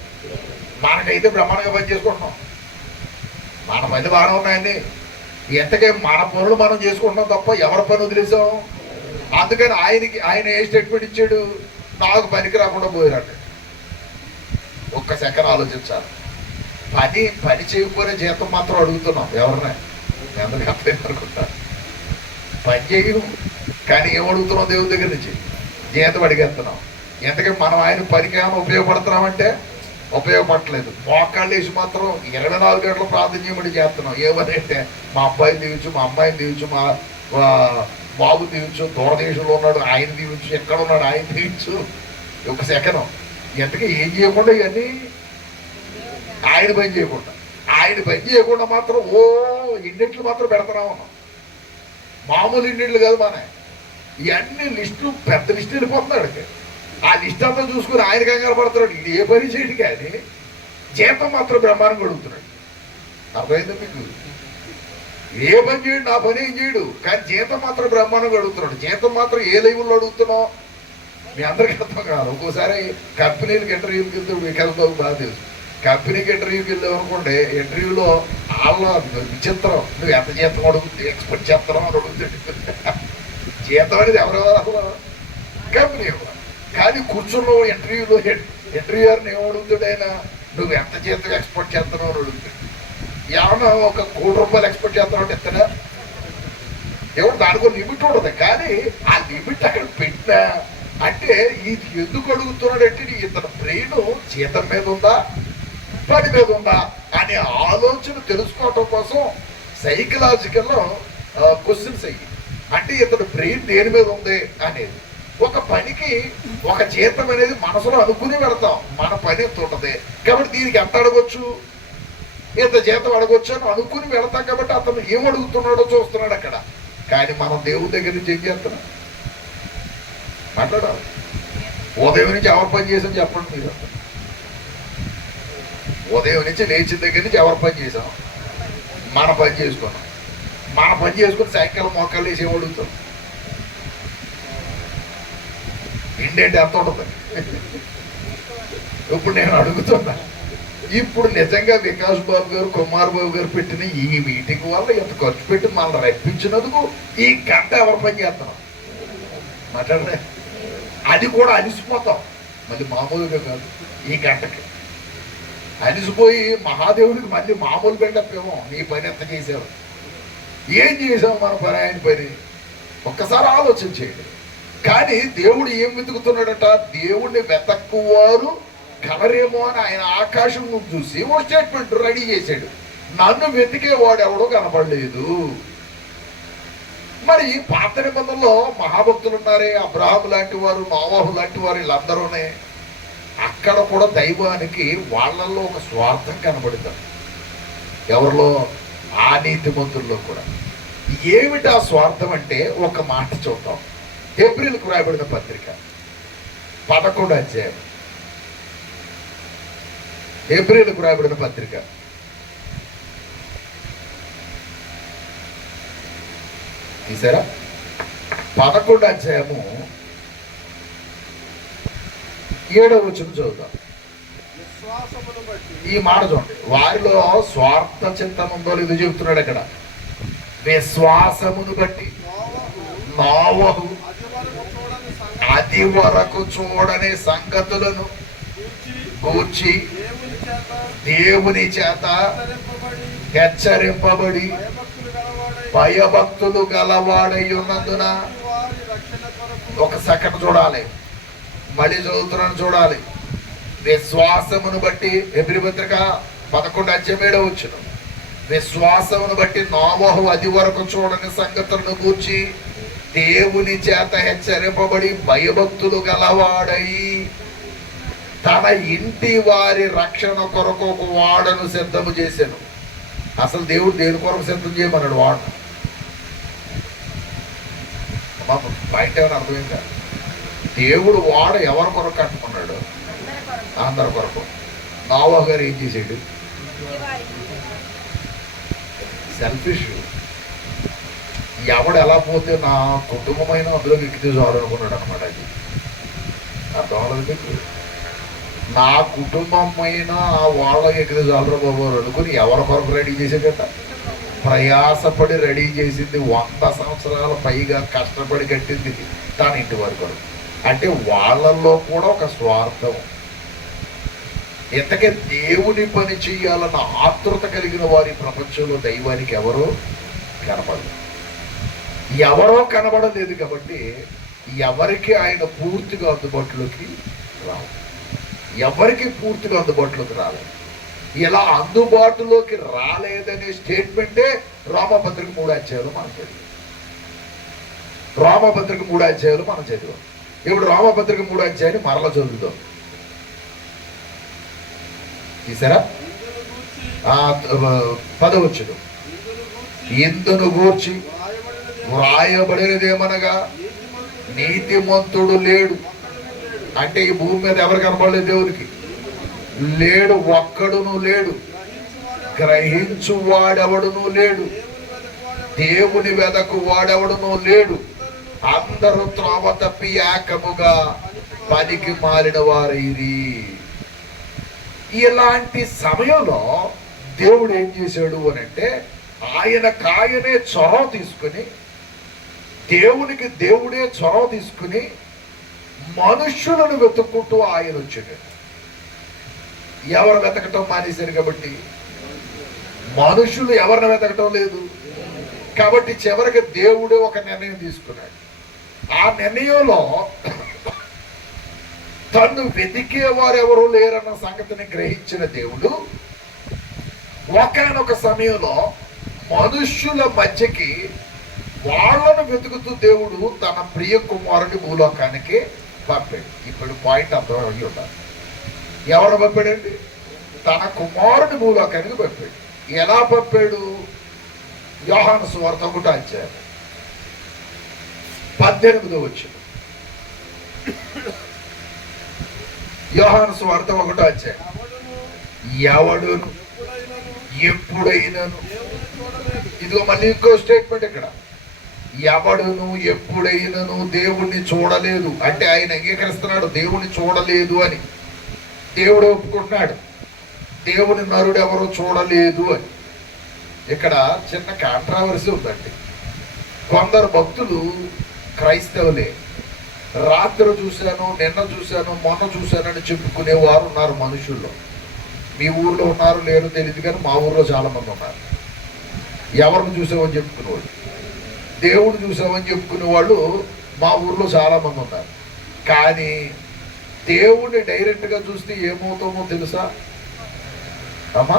మనకైతే బ్రహ్మాండంగా పని చేసుకుంటున్నాం, మన పని బాగానే ఉన్నాయండి. ఎంతకే మన పనులు మనం చేసుకుంటున్నాం తప్ప ఎవరి పని వదిలేసాం. అందుకని ఆయన ఏ స్టేట్మెంట్ ఇచ్చాడు? నాకు పనికి రాకుండా పోయారంట. ఒక్క సెకండ్ ఆలోచించాలి. పని చేయకపోయినా జీతం మాత్రం అడుగుతున్నాం ఎవరినే. ఎందుకు అర్థం అనుకుంటా? పని చేయను కానీ ఏం అడుగుతున్నాం? దేవుడి దగ్గర నుంచి జీతం అడిగేస్తున్నాం. ఎందుకంటే మనం ఆయన పనికి ఏమైనా ఉపయోగపడుతున్నామంటే ఉపయోగపడట్లేదు. మోకాళ్ళు వేసి మాత్రం 24 గంటలు ప్రార్థన చేయమని చేస్తున్నాం. ఏమనంటే మా అబ్బాయిని దీవించు, మా అమ్మాయిని దీవించు, మా బాబు దీవించు, దూరదేశంలో ఉన్నాడు ఆయన దీవించు, ఎక్కడ ఉన్నాడు ఆయన దీవించు. ఒక సెకండ్ ఎంతకీ ఏం చేయకుండా ఇవన్నీ ఆయన పని చేయకుండా మాత్రం ఇండిట్లు మాత్రం పెడతానే ఉన్నాం. మామూలు ఇండిట్లు కాదు మన ఇవన్నీ లిస్టు, పెద్ద లిస్టు వెళ్ళిపోతున్నాడు. ఆ లిస్ట్ అంతా చూసుకుని ఆయన కంగారు పడుతున్నాడు. ఇది ఏ పని చేయడు కానీ జీతం మాత్రం బ్రహ్మాండంగా అడుగుతున్నాడు. అర్థమైందా మీకు? ఏ పని చేయడు, నా పని ఏం చేయడు కానీ జీతం మాత్రం బ్రహ్మాండంగా అడుగుతున్నాడు. జీతం మాత్రం ఏ లెవెల్లో అడుగుతున్నావు మీ అందరికీ అర్థం కాదు. ఒక్కోసారి కంపెనీలకు ఇంటర్వ్యూకి వెళ్తే వికాస్ బాబు బాగా తెలుసు. కంపెనీకి ఇంటర్వ్యూకి వెళ్ళావు అనుకోండి, ఇంటర్వ్యూలో వాళ్ళ విచిత్రం, నువ్వు ఎంత జీతం అడుగుతుంది, ఎక్స్పెక్ట్ చేస్తున్నావు అని అడుగుతుంది. జీతం అనేది ఎవరెవరు అసలు కంపెనీ. కానీ కూర్చున్న ఇంటర్వ్యూయర్ని ఏమడుగుతాడు ఆయన? నువ్వు ఎంత జీతం ఎక్స్పెక్ట్ చేస్తున్నావు అని అడుగుతాడు. ఏమన్నా ఒక ₹1,00,000 ఎక్స్పెక్ట్ చేస్తున్నావు అంటే ఇతనే ఎవరు దానికో లిమిట్ ఉండదు. కానీ ఆ లిమిట్ అక్కడ పెట్టినా అంటే ఇది ఎందుకు అడుగుతున్నాడంటే ఇతని బ్రెయిన్ జీతం మీద ఉందా పని మీద ఉందా అనే ఆలోచన తెలుసుకోవటం కోసం సైకలాజికల్ క్వశ్చన్స్ అయ్యి. అంటే ఇతని బ్రెయిన్ దేని మీద ఉంది అనేది. ఒక పనికి ఒక జీతం అనేది మనసులో అనుకుని వెళతాం. మన పని ఎంత ఉంటుంది కాబట్టి దీనికి ఎంత అడగొచ్చు, ఇంత జీతం అడగొచ్చు అని అనుకుని వెళతాం. కాబట్టి అతను ఏం అడుగుతున్నాడో చూస్తున్నాడు అక్కడ. కానీ మనం దేవుడి దగ్గర నుంచి ఏం చేస్తున్నాం? మాట్లాడాలి. ఉదయం నుంచి ఎవరు పని చేసాం చెప్పండి మీరు. ఉదయం నుంచి లేచిన దగ్గర నుంచి ఎవరు పని చేసాం? మన పని చేసుకున్నాం. మన పని చేసుకుని సైకిల్ మోకాళ్ళు వేసి ఏం అడుగుతాం? ఇండేంటి ఎంత ఉంటుంది? ఇప్పుడు నేను అడుగుతున్నా, ఇప్పుడు నిజంగా వికాస్ బాబు గారు, కుమార్ బాబు గారు పెట్టిన ఈ మీటింగ్ వల్ల ఎంత ఖర్చు పెట్టి మనల్ని రప్పించినందుకు ఈ గంట ఎవరు పని చేస్తున్నాం? మాట్లాడలే. అది కూడా అలిసిపోతాం. మళ్ళీ మామూలుగా కాదు, ఈ గంటకి అలిసిపోయి మహాదేవుడికి మళ్ళీ మామూలు బిల్డప్ ఏమో. నీ పని ఎంత చేసావు, ఏం చేసావు మన పని, ఆయన పని ఒక్కసారి ఆలోచన చేయండి. కానీ దేవుడు ఏం వెతుకుతున్నాడట? దేవుడిని వెతక్కువారు కలరేమో అని ఆయన ఆకాశం చూసి ఓ స్టేట్మెంట్ రెడీ చేశాడు. నన్ను వెతికేవాడు ఎవడో కనపడలేదు. మరి పాత నిబంధనలో మహాభక్తులు ఉన్నారే, అబ్రహాం లాంటి వారు, నోవాహు లాంటి వారు, వీళ్ళందరూనే అక్కడ కూడా దైవానికి వాళ్ళల్లో ఒక స్వార్థం కనబడుతుంది. ఎవరిలో? ఆ నీతిమంతుల్లో కూడా. ఏమిటి ఆ స్వార్థం అంటే ఒక మాట చూద్దాం. హెబ్రీయులకు రాయబడిన పత్రిక 11వ అధ్యాయం. హెబ్రీయులకు రాయబడిన పత్రిక తీసారా? 11వ అధ్యాయము 7వ వచనం చదువుతాం. ఈ మాట చూడండి. వారిలో స్వార్థ చింతన ఉందో లేదో చెబుతున్నాడు అక్కడ. విశ్వాసమును బట్టి నోవహు అది వరకు చూడని సంగతులను గూర్చి దేవుని చేత హెచ్చరింపబడి భయభక్తులు గలవాడై ఉన్నందున. ఒక సెకండ్ చూడాలి, మళ్ళీ చదువుతున్నాను చూడాలి. విశ్వాసమును బట్టి హెబ్రీ పత్రిక 11వ అధ్యాయం 7వ వచనం. విశ్వాసమును బట్టి నోవహు అది వరకు చూడని సంగతులను గూర్చి దేవుని చేత హెచ్చరింపబడి భయభక్తులు గలవాడై తన ఇంటి వారి రక్షణ కొరకు ఒక వాడను సిద్ధము చేశాను. అసలు దేవుడు దేని కొరకు సిద్ధం చేయమన్నాడు? వాడు బయట ఏమైనా అర్థమైందా? దేవుడు వాడు ఎవరి కొరకు కట్టుకున్నాడు? అందరి కొరకు. నోవహు గారు ఏం చేసాడు? సెల్ఫిష్. ఎవడు ఎలా పోతే నా కుటుంబమైన అందులోకి ఎక్కితే చాలనుకున్నాడు అనమాట. అది అర్థం అవ్వలేదు మీకు? నా కుటుంబమైన వాళ్ళకి ఎక్కితే చాలరా బాబు అనుకుని ఎవరి కొరకు రెడీ చేసేదట? ప్రయాసపడి రెడీ చేసింది 100 సంవత్సరాల పైగా కష్టపడి కట్టింది తన ఇంటి వరకు. అంటే వాళ్ళల్లో కూడా ఒక స్వార్థం. ఇంతకే దేవుని పని చేయాలన్న ఆతృత కలిగిన వారి ప్రపంచంలో దైవానికి ఎవరో కనబడలేదు కాబట్టి ఎవరికి ఆయన పూర్తిగా అందుబాటులోకి రావు. ఎవరికి పూర్తిగా అందుబాటులోకి రాలేదు. ఇలా అందుబాటులోకి రాలేదనే స్టేట్మెంటే రోమపత్రిక 3 అధ్యాయాలు మనం చదివాం. రోమపత్రిక 3 అధ్యాయాలు మనం చదివాం. ఇప్పుడు రోమపత్రిక 3 అధ్యాయాన్ని మరలా చదువుదాం. తీసారా? 10వ వచనం. ఇందును గూర్చి వ్రాయబడినదేమనగా నీతిమంతుడు లేడు. అంటే ఈ భూమి మీద ఎవరు కనపడలేదు దేవునికి? లేడు, ఒక్కడును లేడు. గ్రహించు వాడెవడును లేడు. దేవుని వెదకు వాడెవడును లేడు. అందరూ త్రోవ తప్పి ఏకముగా పనికి మారిన వారైరి. ఇలాంటి సమయంలో దేవుడు ఏం చేశాడు అని అంటే, ఆయనకాయనే చొరవ తీసుకుని, దేవునికి దేవుడే చొరవ తీసుకుని మనుష్యులను వెతుక్కుంటూ ఆయన వచ్చాడు. ఎవరు వెతకటం మానేశారు కాబట్టి, మనుషులు ఎవరిని వెతకటం లేదు కాబట్టి చివరికి దేవుడే ఒక నిర్ణయం తీసుకున్నాడు. ఆ నిర్ణయంలో తను వెతికేవారు ఎవరు లేరన్న సంగతిని గ్రహించిన దేవుడు ఒకానొక సమయంలో మనుష్యుల మధ్యకి వాళ్ళను వెతుకుతూ దేవుడు తన ప్రియ కుమారుని భూలోకానికి పంపాడు. ఇప్పుడు పాయింట్ అర్థం అయ్యి ఉండాలి. ఎవరు పంపాడండి? తన కుమారుని భూలోకానికి పంపాడు. ఎలా పంపాడు? యోహాను సువార్త 1వ అధ్యాయం 18వ వచనం. యోహాను సువార్త 1వ అధ్యాయం. ఎవడును ఎప్పుడైనాను, ఇదిగో మళ్ళీ ఇంకో స్టేట్మెంట్ ఇక్కడ. ఎవడును ఎప్పుడైనాను దేవుణ్ణి చూడలేదు అంటే ఆయన అంగీకరిస్తున్నాడు దేవుణ్ణి చూడలేదు అని. దేవుడు ఒప్పుకుంటున్నాడు దేవుని నరుడు ఎవరో చూడలేదు అని. ఇక్కడ చిన్న కాంట్రావర్సీ ఉందండి. కొందరు భక్తులు క్రైస్తవులే, రాత్రి చూశాను, నిన్న చూశాను, మొన్న చూశానని చెప్పుకునేవారు ఉన్నారు మనుషుల్లో. మీ ఊర్లో ఉన్నారు లేరు తెలియదు, కానీ మా ఊర్లో చాలా మంది ఉన్నారు. ఎవరిని చూసామని చెప్పుకునేవాళ్ళు, దేవుడు చూసామని చెప్పుకునే వాళ్ళు మా ఊర్లో చాలా మంది ఉన్నారు. కానీ దేవుణ్ణి డైరెక్ట్గా చూస్తే ఏమవుతామో తెలుసా అమ్మా?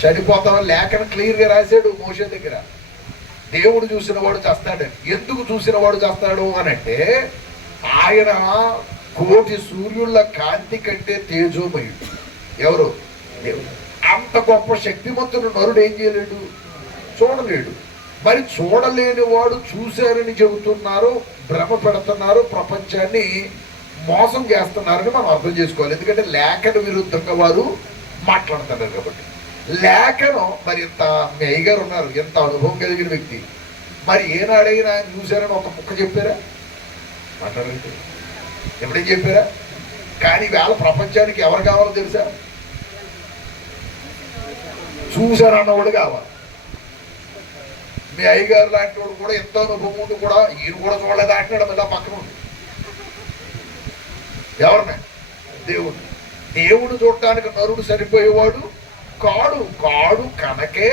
చనిపోతామని లేఖను క్లియర్గా రాశాడు మోషే దగ్గర. దేవుడు చూసిన వాడు చేస్తాడని. ఎందుకు చూసిన వాడు చేస్తాడు అని అంటే, ఆయన 1,000,000 సూర్యుల కాంతి కంటే తేజోమయుడు. ఎవరు? దేవుడు. అంత గొప్ప శక్తిమంతుడు నరుడు ఏం చేయలేడు? చూడలేడు. మరి చూడలేని వాడు చూశారని చెబుతున్నారు, భ్రమ పెడుతున్నారు, ప్రపంచాన్ని మోసం చేస్తున్నారని మనం అర్థం చేసుకోవాలి. ఎందుకంటే లేఖను విరుద్ధంగా వారు మాట్లాడుతున్నారు కాబట్టి. లేఖను మరి ఇంత మీ అయ్యగారు ఉన్నారు, ఎంత అనుభవం కలిగిన వ్యక్తి, మరి ఏనాడైనా ఆయన చూశారని ఒక ముక్క చెప్పారా? మాట్లాడలేదు. ఎప్పుడేం చెప్పారా? కానీ వేళ ప్రపంచానికి ఎవరు కావాలో తెలుసా? చూశారన్నవాడు కావాలి. మీ అయ్యగారు లాంటి వాడు కూడా ఎంతో అనుభవం ఉంది కూడా, ఈయన కూడా చూడలేదు అంటున్నాడు. మళ్ళీ పక్కన ఉంది ఎవరిని? దేవుడు. దేవుడు చూడటానికి నరుడు సరిపోయేవాడు కాడు కనుకే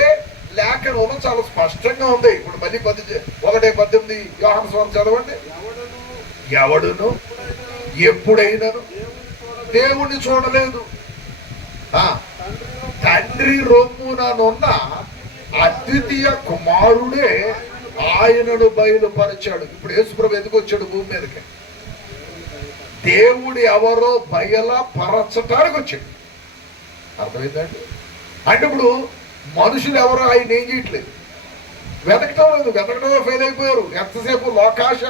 లేఖనంలో చాలా స్పష్టంగా ఉంది. ఇప్పుడు మళ్ళీ 1:18 యోహాను సువార్త చదవండి. ఎవడును ఎప్పుడైనాను దేవుణ్ణి చూడలేదు, తండ్రి రొమ్ముననున్న అద్వితీయ కుమారుడే ఆయనను బయలుపరిచాడు. ఇప్పుడు యేసుప్రభు ఎందుకు వచ్చాడు భూమి మీదకి? దేవుడు ఎవరో బయలుపరచటానికి వచ్చాడు. అర్థమైందండి? అంటే ఇప్పుడు మనుషులు ఎవరో ఆయన ఏం చేయట్లేదు, వెతకటం లేదు. వెతకటంలో ఫెయిల్ అయిపోయారు. ఎంతసేపు లోకాశ,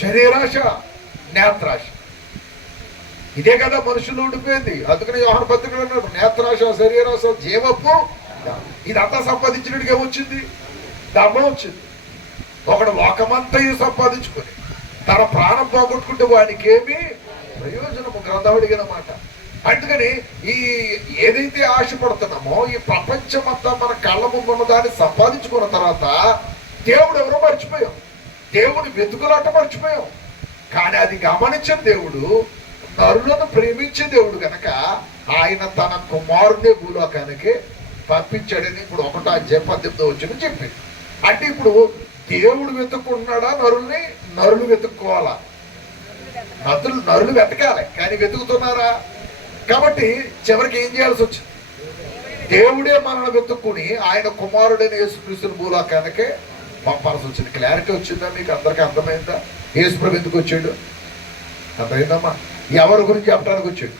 శరీరాశ, నేత్రాశ. ఇదే కదా మనుషులు ఉండిపోయింది. అందుకని యోహాను పత్రికలో అన్నాడు, నేత్రాశ, శరీరాశ, జీవపు ఇదంతా సంపాదించినట్టుగా ఏమొచ్చింది? దమ్మ వచ్చింది. ఒకడు లోకమంతయు సంపాదించుకొని తన ప్రాణం పోగొట్టుకుంటే వాడికి ఏమి ప్రయోజనము? గ్రంథావడిగిన మాట. అందుకని ఈ ఏదైతే ఆశపడుతున్నామో ఈ ప్రపంచం అంతా మన కళ్ళ ముందున్న దాన్ని సంపాదించుకున్న తర్వాత దేవుడు ఎవరో మర్చిపోయాం, దేవుని వెతుకులాట మర్చిపోయాం. కానీ అది గమనించిన దేవుడు, నరులను ప్రేమించే దేవుడు కనుక ఆయన తన కుమారుని భూలోకానికి పంపించాడని ఇప్పుడు 1వ అధ్యాయం 18వ వచనం చెప్పింది. అంటే ఇప్పుడు దేవుడు వెతుక్కుంటున్నాడా నరుల్ని? నరులు వెతుక్కోవాలా? నరులు వెతకాలి, కానీ వెతుకుతున్నారా? కాబట్టి చివరికి ఏం చేయాల్సి వచ్చింది? దేవుడే మనల్ని వెతుక్కుని ఆయన కుమారుడైన యేసుక్రీస్తుని భూలోకానికి పంపాల్సి వచ్చింది. క్లారిటీ వచ్చిందా మీకు అందరికీ? అర్థమైందా? యేసుప్రభు ఎందుకు వచ్చాడు? అర్థమైందమ్మా? ఎవరి గురించి చెప్పడానికి వచ్చాడు?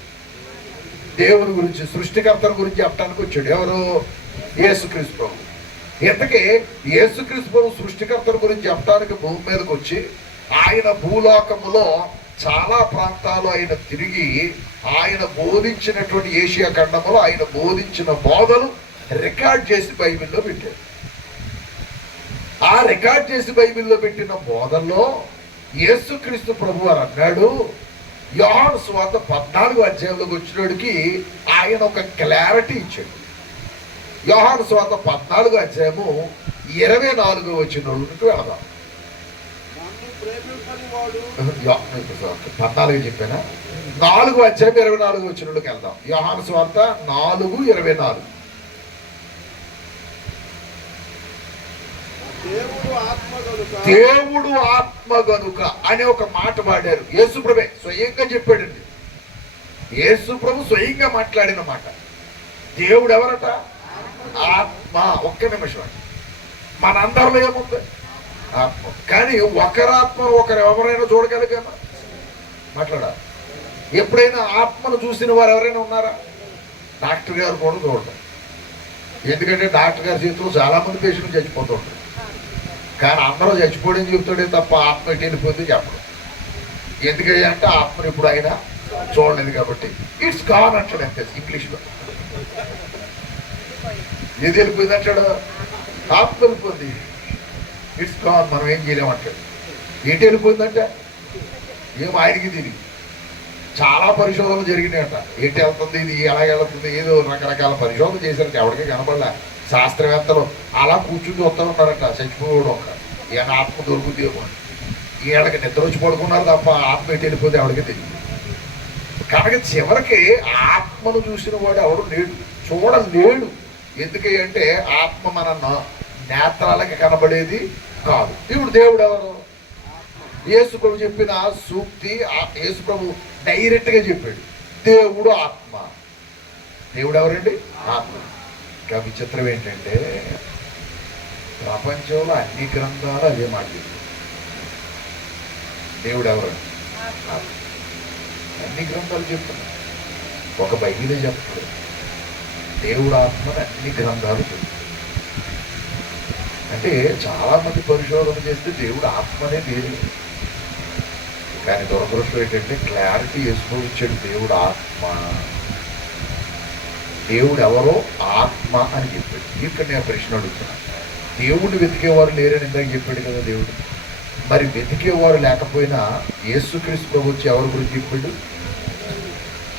దేవుని గురించి, సృష్టికర్తల గురించి చెప్పడానికి వచ్చాడు. ఎవరు? యేసుక్రీస్తు ప్రభు. ఇంతకీ యేసుక్రీస్తు ప్రభు సృష్టికర్తల గురించి చెప్పడానికి భూమి మీదకి వచ్చి ఆయన భూలోకములో చాలా ప్రాంతాలు ఆయన తిరిగి ఆయన బోధించినటువంటి ఏషియా ఖండములో ఆయన బోధించిన బోధలు రికార్డ్ చేసి బైబిల్లో పెట్టాడు. ఆ రికార్డ్ చేసి బైబిల్లో పెట్టిన బోధల్లో యేసుక్రీస్తు ప్రభు అని అన్నాడు. యోహాను సువార్త 14వ అధ్యాయంలోకి వచ్చినోడికి ఆయన ఒక క్లారిటీ ఇచ్చాడు. యోహాను సువార్త 14వ అధ్యాయము 24వ వచనంలోకి వెళదాం. 14 చెప్పానా? 4వ అధ్యాయం 24వ వచనంలోకి వెళ్దాం. యోహాను సువార్త 4:24. దేవుడు ఆత్మ గనుక అనే ఒక మాట వాడారు. యేసుప్రభే స్వయంగా చెప్పాడండి. యేసుప్రభు స్వయంగా మాట్లాడిన మాట. దేవుడు ఎవరట? ఆత్మ. ఒక్క నిమిషం అండి, మనందరిలో ఏముంది? ఆత్మ. కానీ ఒకరాత్మ ఒకరు ఎవరైనా చూడగలిగామా? మాట్లాడాలి. ఎప్పుడైనా ఆత్మను చూసిన వారు ఎవరైనా ఉన్నారా? డాక్టర్ గారు కూడా చూడడం. ఎందుకంటే డాక్టర్ గారి చేతిలో చాలా మంది పేషెంట్లు చచ్చిపోతుంటారు. కానీ అందరూ చచ్చిపోవడం చెప్తాడే తప్ప ఆత్మ ఎటు వెళ్ళిపోతే చెప్పడం. ఎందుకంటే ఆత్మను ఇప్పుడు ఆయన చూడలేదు కాబట్టి ఇట్స్ గాన్ అంటాడు. అంతే ఇంగ్లీష్లో. ఏది వెళ్ళిపోయింది అంటాడు? ఆత్మ వెళ్ళిపోయింది, ఇట్స్ గాన్, మనం ఏం చేయలేమంటాడు. ఎటు వెళ్ళిపోయిందంటే ఏం ఆయనకి తిరిగి చాలా పరిశోధనలు జరిగినాయట. ఎటు వెళ్తుంది, ఇది ఎలా వెళ్తుంది, ఏదో రకరకాల పరిశోధన చేశారంటే ఎవరికీ కనపడలే. శాస్త్రవేత్తలు అలా కూర్చుని చూస్తూ ఉన్నారట చచ్చిపోవడం. ఒక ఈయన ఆత్మ దొరుకుతుందేమో అని. ఈయనకి నిద్ర వచ్చి పడుకున్నారు తప్ప ఆత్మ ఎటు వెళ్ళిపోతే ఎవరికి తెలియదు. కనుక చివరికి ఆత్మను చూసిన వాడు ఎవడు లేడు, చూడలేడు. ఎందుకంటే ఆత్మ మన నేత్రాలకి కనబడేది కాదు. ఇప్పుడు దేవుడు ఎవరు? యేసుప్రభు చెప్పిన సూక్తి యేసుప్రభు డైరెక్ట్గా చెప్పాడు. దేవుడు ఆత్మ. దేవుడు ఎవరండి? ఆత్మ. ఇంకా విచిత్రం ఏంటంటే ప్రపంచంలో అన్ని గ్రంథాలు అదే మాట చెప్తాయి. దేవుడు ఎవరండి? ఆత్మ. అన్ని గ్రంథాలు చెప్తున్నాయి, ఒక బైబిలే చెప్తాడు. దేవుడు ఆత్మని అన్ని గ్రంథాలు చెప్తాయి. అంటే చాలా మంది పరిశోధన చేస్తే దేవుడు ఆత్మనే లేదు. కానీ దురదృష్టం ఏంటంటే క్లారిటీ వేసుకోవచ్చాడు. దేవుడు ఆత్మ. దేవుడు ఎవరో ఆత్మ అని చెప్పాడు. ఇక్కడ నేను ప్రశ్న అడుగుతున్నాను, దేవుడు వెతికేవారు లేరని ఇందాక చెప్పాడు కదా దేవుడు. మరి వెతికేవారు లేకపోయినా యేసుక్రీస్తు ప్రభు వచ్చి ఎవరి గురించి చెప్పాడు?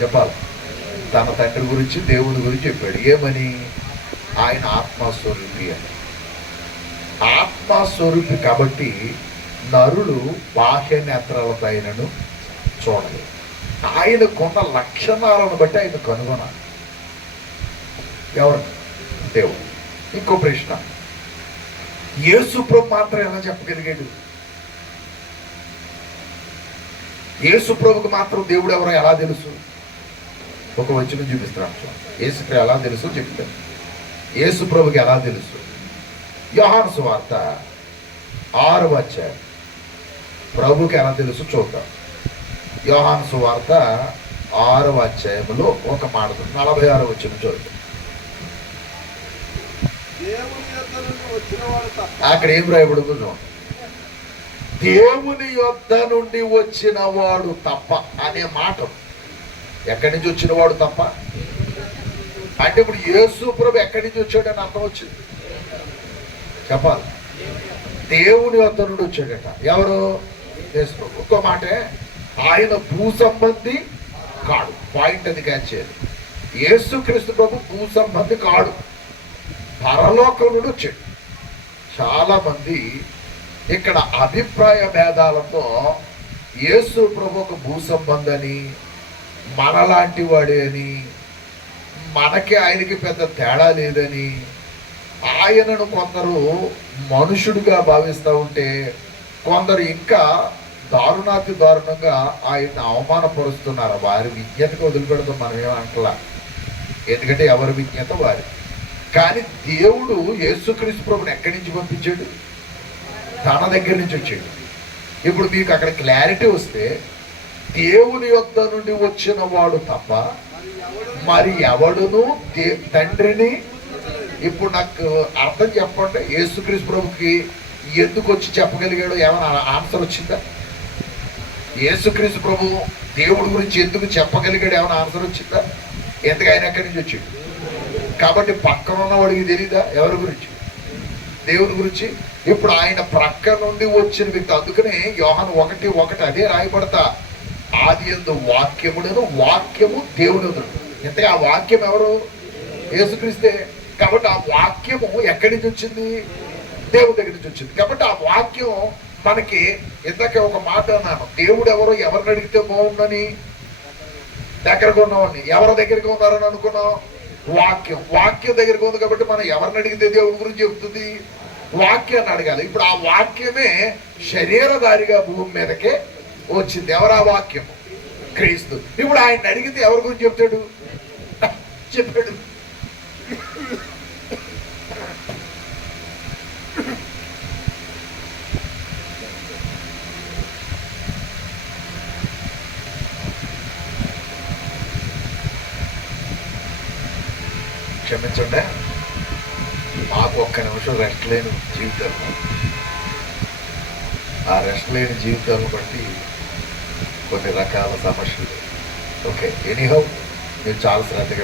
చెప్పాలి. తన తండ్రి గురించి, దేవుడి గురించి చెప్పాడు. ఏమని? ఆయన ఆత్మస్వరూపి అని. ఆత్మస్వరూపి కాబట్టి నరుడు బాహ్య నేత్రాల పైనను చూడలేదు. ఆయనకున్న లక్షణాలను బట్టి ఆయన కనుగొనాలి. ఎవరు? దేవుడు. ఇంకో ప్రశ్న, యేసుప్రభు మాత్రం ఎలా చెప్పగలిగాడు? యేసుప్రభుకు మాత్రం దేవుడు ఎవరో ఎలా తెలుసు? ఒక వచనం చూపిస్తున్నాను. యేసుప్రభు ఎలా తెలుసు చెప్తాను. యేసుప్రభుకి ఎలా తెలుసు? యోహాను సువార్త 6వ అధ్యాయం. ప్రభుకి ఎలా తెలుసు చూద్దాం. యోహాను సువార్త 6వ అధ్యాయంలో ఒక మాట 46వ వచనం చూద్దాం. అక్కడ ఏం రాయబడిందో చూడండి. దేవుని యొద్ద నుండి వచ్చిన వాడు తప్ప అనే మాట. ఎక్కడి నుంచి వచ్చిన వాడు తప్ప అంటే ఇప్పుడు యేసు ప్రభు ఎక్కడి నుంచి వచ్చాడని అర్థం వచ్చింది చెప్పాలి. దేవుని వద్ద నుండి వచ్చాడట. ఎవరు? యేసు ప్రభు. ఇంకో మాటే, ఆయన భూ సంబంధి కాడు. పాయింట్ అది క్యాచ్ చేయాలి. యేసుక్రీస్తు ప్రభు భూ సంబంధి కాడు, పరలోకం నుండి వచ్చాడు. చాలా మంది ఇక్కడ అభిప్రాయ భేదాలతో యేసు ప్రభు ఒక భూ సంబంధని, మనలాంటి వాడే అని, మనకి ఆయనకి పెద్ద తేడా లేదని, ఆయనను కొందరు మనుషుడిగా భావిస్తూ ఉంటే కొందరు ఇంకా దారుణాతి దారుణంగా ఆయన్ని అవమానపరుస్తున్నారు. వారి విజ్ఞతకు వదిలిపెడతాం మనం ఏమంటలా, ఎందుకంటే ఎవరి విజ్ఞత వారి. కానీ దేవుడు యేసుక్రీస్తు ప్రభుని ఎక్కడి నుంచి పంపించాడు? తన దగ్గర నుంచి వచ్చాడు. ఇప్పుడు మీకు అక్కడ క్లారిటీ వస్తే, దేవుని యొద్ద నుండి వచ్చిన వాడు తప్ప మరి ఎవడును తండ్రిని. ఇప్పుడు నాకు అర్థం చెప్పండి, యేసుక్రీస్తు ప్రభుకి ఎందుకు వచ్చి చెప్పగలిగాడు? ఏమైనా ఆన్సర్ వచ్చిందా? యేసుక్రీస్తు ప్రభు దేవుడి గురించి ఎందుకు చెప్పగలిగాడు? ఏమైనా ఆన్సర్ వచ్చిందా? ఎందుకు ఆయన ఎక్కడి నుంచి వచ్చాడు? కాబట్టి పక్కన ఉన్నవాడికి తెలీదా ఎవరి గురించి? దేవుని గురించి. ఇప్పుడు ఆయన ప్రక్క నుండి వచ్చిన వ్యక్తి. అందుకనే యోహాను 1:1 అదే రాయబడతా, ఆది యందు వాక్యమును, వాక్యము దేవుడు. ఇంతగా ఆ వాక్యం ఎవరు? యేసుక్రీస్తే. కాబట్టి ఆ వాక్యము ఎక్కడి నుంచి వచ్చింది? దేవుడి దగ్గర నుంచి వచ్చింది. కాబట్టి ఆ వాక్యం మనకి, ఇందాక ఒక మాట అన్నాను, దేవుడు ఎవరో ఎవరిని అడిగితే బాగుందని దగ్గరగా ఉన్నవాడిని. ఎవరి దగ్గరగా ఉన్నారని అనుకున్నాం? వాక్యం దగ్గరగా ఉంది. కాబట్టి మనం ఎవరిని అడిగితే దేవుడి గురించి చెబుతుంది? వాక్యాన్ని అడగాలి. ఇప్పుడు ఆ వాక్యమే శరీరధారిగా భూమి మీదకే వచ్చింది. ఎవరా వాక్యము? క్రీస్తు. ఇప్పుడు ఆయన అడిగితే ఎవరి గురించి చెప్తాడు? చెప్పాడు. క్షమించండి, మాకు ఒక్క నిమిషం రెస్ట్ లేని జీవితాలు, ఆ రెస్ట్ లేని జీవితాలను బట్టి కొన్ని రకాల సమస్యలు. ఓకే, ఎనీహౌ మీరు చాలా శ్రద్ధగా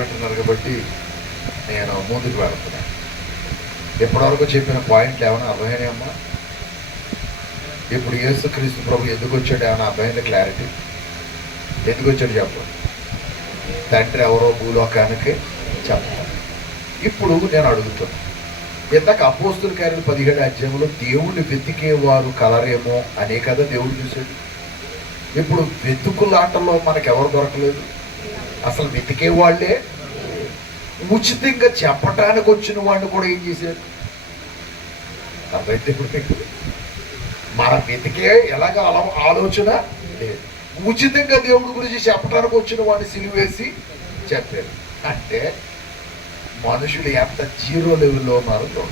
వింటున్నారు కాబట్టి నేను ముందుకు వెళ్తున్నాను. ఎప్పటివరకు చెప్పిన పాయింట్లు ఏమైనా అర్థమైనాయమ్మా? ఇప్పుడు యేసుక్రీస్తు ప్రభు ఎందుకు వచ్చాడు ఏమైనా అర్థమైంది? క్లారిటీ ఎందుకు వచ్చాడు చెప్పండి. తండ్రి ఎవరో భూలోకానికి చెప్పాలి. ఇప్పుడు నేను అడుగుతున్నాను, ఇందాక అపోస్తుల కార్యాలు 17వ అధ్యాయంలో దేవుణ్ణి వెతికేవారు కలరేమో అనే కదా దేవుడు చూశాడు. ఇప్పుడు వెతుకులాటలో మనకెవరు దొరకలేదు. అసలు వెతికేవాళ్లే. ఉచితంగా చెప్పటానికి వచ్చిన వాడిని కూడా ఏం చేశారు? అర్థమైతే ఇప్పుడు మనం వెతికే ఎలాగ ఆలోచన లేదు. ఉచితంగా దేవుడి గురించి చెప్పడానికి వచ్చిన వాడిని సిలువేసి చెప్పారు. అంటే మనుషులు ఎంత జీరో లెవెల్లో ఉన్నారో.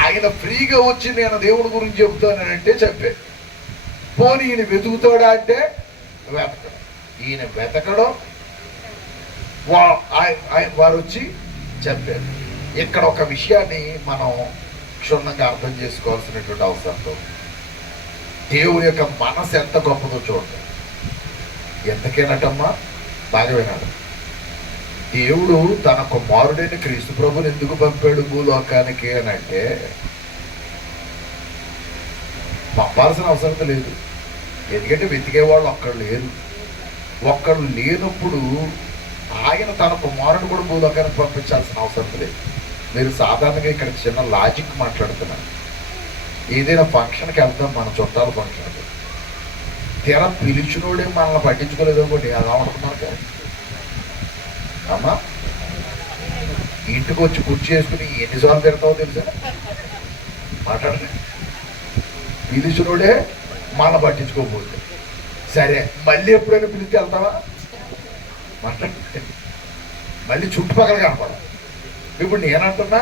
ఆయన ఫ్రీగా వచ్చి నేను దేవుడి గురించి చెబుతానంటే చెప్పాడు. పోనీ ఈయన వెతుకుతాడా అంటే వెతకడం. ఈయన వెతకడం, వారు వచ్చి చెప్పారు. ఇక్కడ ఒక విషయాన్ని మనం క్షుణ్ణంగా అర్థం చేసుకోవాల్సినటువంటి అవసరంతో, దేవుని యొక్క మనసు ఎంత గొప్పదో చూడండి. ఎంతకేనటమ్మా? బాగా వినాలి. దేవుడు తన కుమారుడైన క్రీస్తు ప్రభుని ఎందుకు పంపాడు భూలోకానికి అని అంటే, పంపాల్సిన అవసరం లేదు. ఎందుకంటే వెతికే వాళ్ళు ఒక్కడు లేనప్పుడు ఆయన తన కుమారుడు కూడా భూలోకానికి పంపించాల్సిన అవసరం లేదు. మీరు సాధారణంగా ఇక్కడ చిన్న లాజిక్ మాట్లాడుతున్నారు. ఏదైనా ఫంక్షన్కి వెళ్తాం, మన చుట్టాల ఫంక్షన్కి, తీరా పిలిచినోడే మనల్ని పట్టించుకోలేదు అనుకోండి, అలా ఉంటున్నారు. అమ్మా ఇంటికి వచ్చి కుర్చీ చేసుకుని ఎన్నిసార్లు తిడతావో తెలుసా? మాట్లాడలే. పిలిచినోడే మన పట్టించుకోకపోతే సరే, మళ్ళీ ఎప్పుడైనా పిలిచి వెళ్తావా? మాట్లాడే మళ్ళీ చుట్టుపక్కల కనపడాలి. ఇప్పుడు నేనంటున్నా,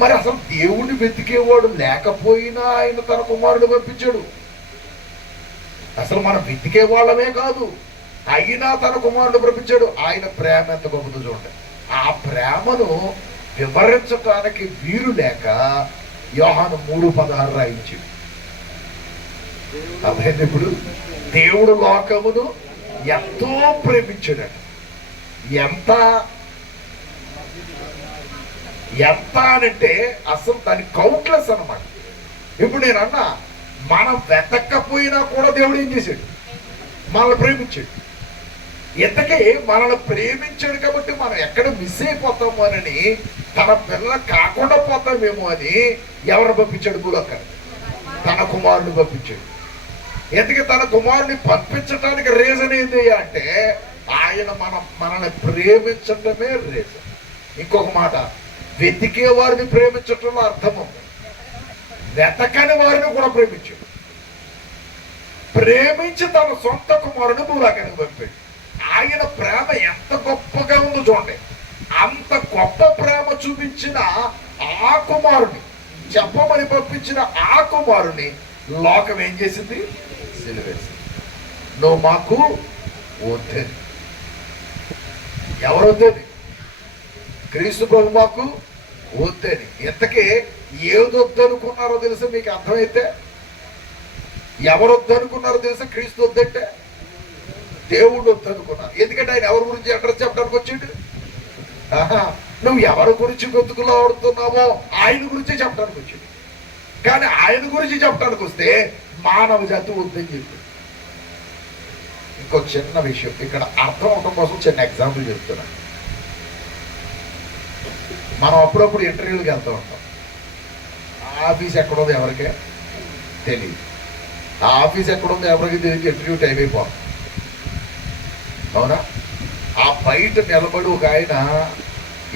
మరి అసలు దేవుణ్ణి వెతికేవాడు లేకపోయినా ఆయన తన కుమారుడు పంపించాడు. అసలు మనం వెతికే వాళ్ళమే కాదు, అయినా తన కుమారుడు పంపించాడు. ఆయన ప్రేమ ఎంత గొప్పదో చూడండి. ఆ ప్రేమను వివరించడానికి వీలు లేక యోహాను 3:16 రాయించాడు. అర్థమైంది ఇప్పుడు? దేవుడు లోకమును ఎంతో ప్రేమించాడు. ఎంత ఎంత అనంటే అసలు దాని కౌంట్లెస్ అన్నమాట. ఇప్పుడు నేను అన్నా, మనం వెతక్కపోయినా కూడా దేవుడు ఏం చేశాడు? మనల్ని ప్రేమించాడు. ఇంతకీ మనల్ని ప్రేమించాడు కాబట్టి మనం ఎక్కడ మిస్ అయిపోతాము అని, తన పిల్ల కాకుండా పోతామేమో అని ఎవరు పంపించాడు? భూలోకాన్ని తన కుమారుని పంపించాడు. ఎందుకు తన కుమారుని పంపించడానికి రీజన్ ఏంటి అంటే, ఆయన మనల్ని ప్రేమించటమే రీజన్. ఇంకొక మాట, వెతికే వారిని ప్రేమించటంలో అర్థం ఉంది. వెతకని వారిని కూడా ప్రేమించాడు. ప్రేమించి తన సొంత కుమారుని భూలోకానికి పంపాడు. ఆయన ప్రేమ ఎంత గొప్పగా ఉందో చూడండి. అంత గొప్ప ప్రేమ చూపించిన ఆ కుమారుని, చెప్పమని పంపించిన ఆ కుమారుని లోకం ఏం చేసింది? సిలువేసింది. నువ్వు మాకు వద్దని. ఎవరు వద్దని? క్రీస్తు ప్రభు మాకు వద్దని. ఇంతకీ ఏది వద్దనుకున్నారో తెలుసా? మీకు అర్థమైతే ఎవరు వద్దనుకున్నారో తెలుసా? క్రీస్తు వద్దంటే దేవుడు వద్దనుకున్నారు. ఎందుకంటే ఆయన ఎవరి గురించి అడ్రస్ చెప్పడానికి వచ్చాడు? నువ్వు ఎవరి గురించి గొంతుకులో ఆడుతున్నావో ఆయన గురించి చెప్పడానికి వచ్చాడు. కానీ ఆయన గురించి చెప్పడానికి వస్తే మానవ జాతి వద్దని చెప్పి. ఇంకో చిన్న విషయం ఇక్కడ అర్థం అవడం కోసం చిన్న ఎగ్జాంపుల్ చెప్తున్నా. మనం అప్పుడప్పుడు ఇంటర్వ్యూలకు వెళ్తూ ఉంటాం. ఆఫీస్ ఎక్కడుందో ఎవరికే తెలియదు. ఆ ఆఫీస్ ఎక్కడుందో ఎవరికి తెలియదు. ఇంటర్వ్యూ టైం అయిపోతుంది. అవునా? ఆ బయట నిలబడి ఒక ఆయన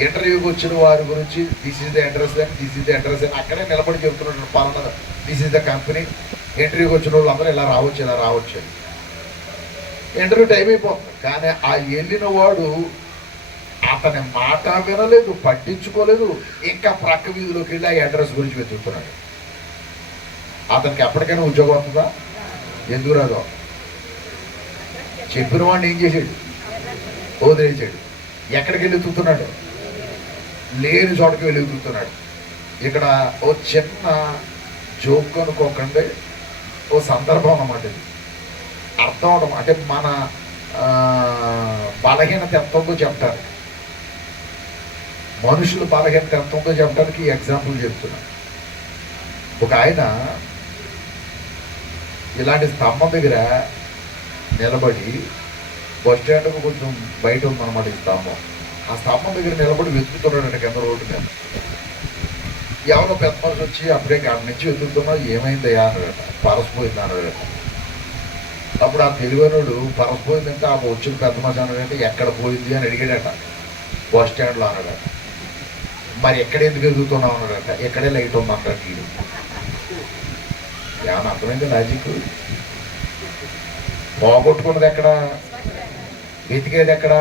ఇంటర్వ్యూకి వచ్చిన వారి గురించి దిస్ ఈజ్ ద అడ్రస్ అని, దిస్ ఈజ్ ద అడ్రస్ అని అక్కడే నిలబడి చెబుతున్నాడు. పలానా దిస్ ఈజ్ ద కంపెనీ, ఇంటర్వ్యూకి వచ్చిన వాళ్ళు అందరూ ఇలా రావచ్చు, ఇలా రావచ్చు అని. ఇంటర్వ్యూ టైం అయిపోతుంది. కానీ ఆ వెళ్ళిన వాడు అతని మాట వినలేదు, పట్టించుకోలేదు. ఇంకా ప్రక్క వీధిలోకి వెళ్ళి ఆ అడ్రస్ గురించి వెతుకుతున్నాడు. అతనికి ఎప్పటికైనా ఉద్యోగం వస్తుందా? ఎందుకు రాదో? చెప్పిన వాడిని ఏం చేశాడు? వదిలేసాడు. ఎక్కడికి వెళ్ళి వెతుకుతున్నాడు? లేని చోటకి వెళ్ళి వెతుకుతున్నాడు. ఇక్కడ ఓ చిన్న జోక్ అనుకోకండి, ఓ సందర్భం అన్నమాట. ఇది అర్థం అవడం అంటే మన బలహీనత ఎంత ఉందో చెప్పడానికి, మనుషులు బలహీనత ఎంత ఉందో చెప్పడానికి ఈ ఎగ్జాంపుల్ చెప్తున్నాను. ఒక ఆయన ఇలాంటి స్తంభం దగ్గర నిలబడి, బస్ స్టాండ్కు కొంచెం బయట ఉందన్నమాట ఈ స్తంభం. ఆ స్తంభం దగ్గర నిలబడి వెతుకుతున్నాడు కింద రోడ్డు మీద. ఎవరో పెద్ద మనిషి వచ్చి అప్పుడే అక్కడి నుంచి వెతుకుతున్నావు, ఏమైందయ్యా అన్నాడట. పరసిపోయింది అన్నాడట. అప్పుడు ఆ తెలివైనడు పరసిపోయిందంటే ఆ వచ్చిన పెద్ద మనిషి అన్నాడంటే ఎక్కడ పోయింది అని అడిగాడట. బస్ స్టాండ్లో అన్నాడట. మరి ఎక్కడ ఎందుకు వెతుకుతున్నావు అన్నాడట. ఎక్కడే లైట్ ఉందంటాడు వీడు. ఏమన్నా అర్థమైంది లాజిక్? పోగొట్టుకున్నది ఎక్కడ, వెతికేది ఎక్కడ,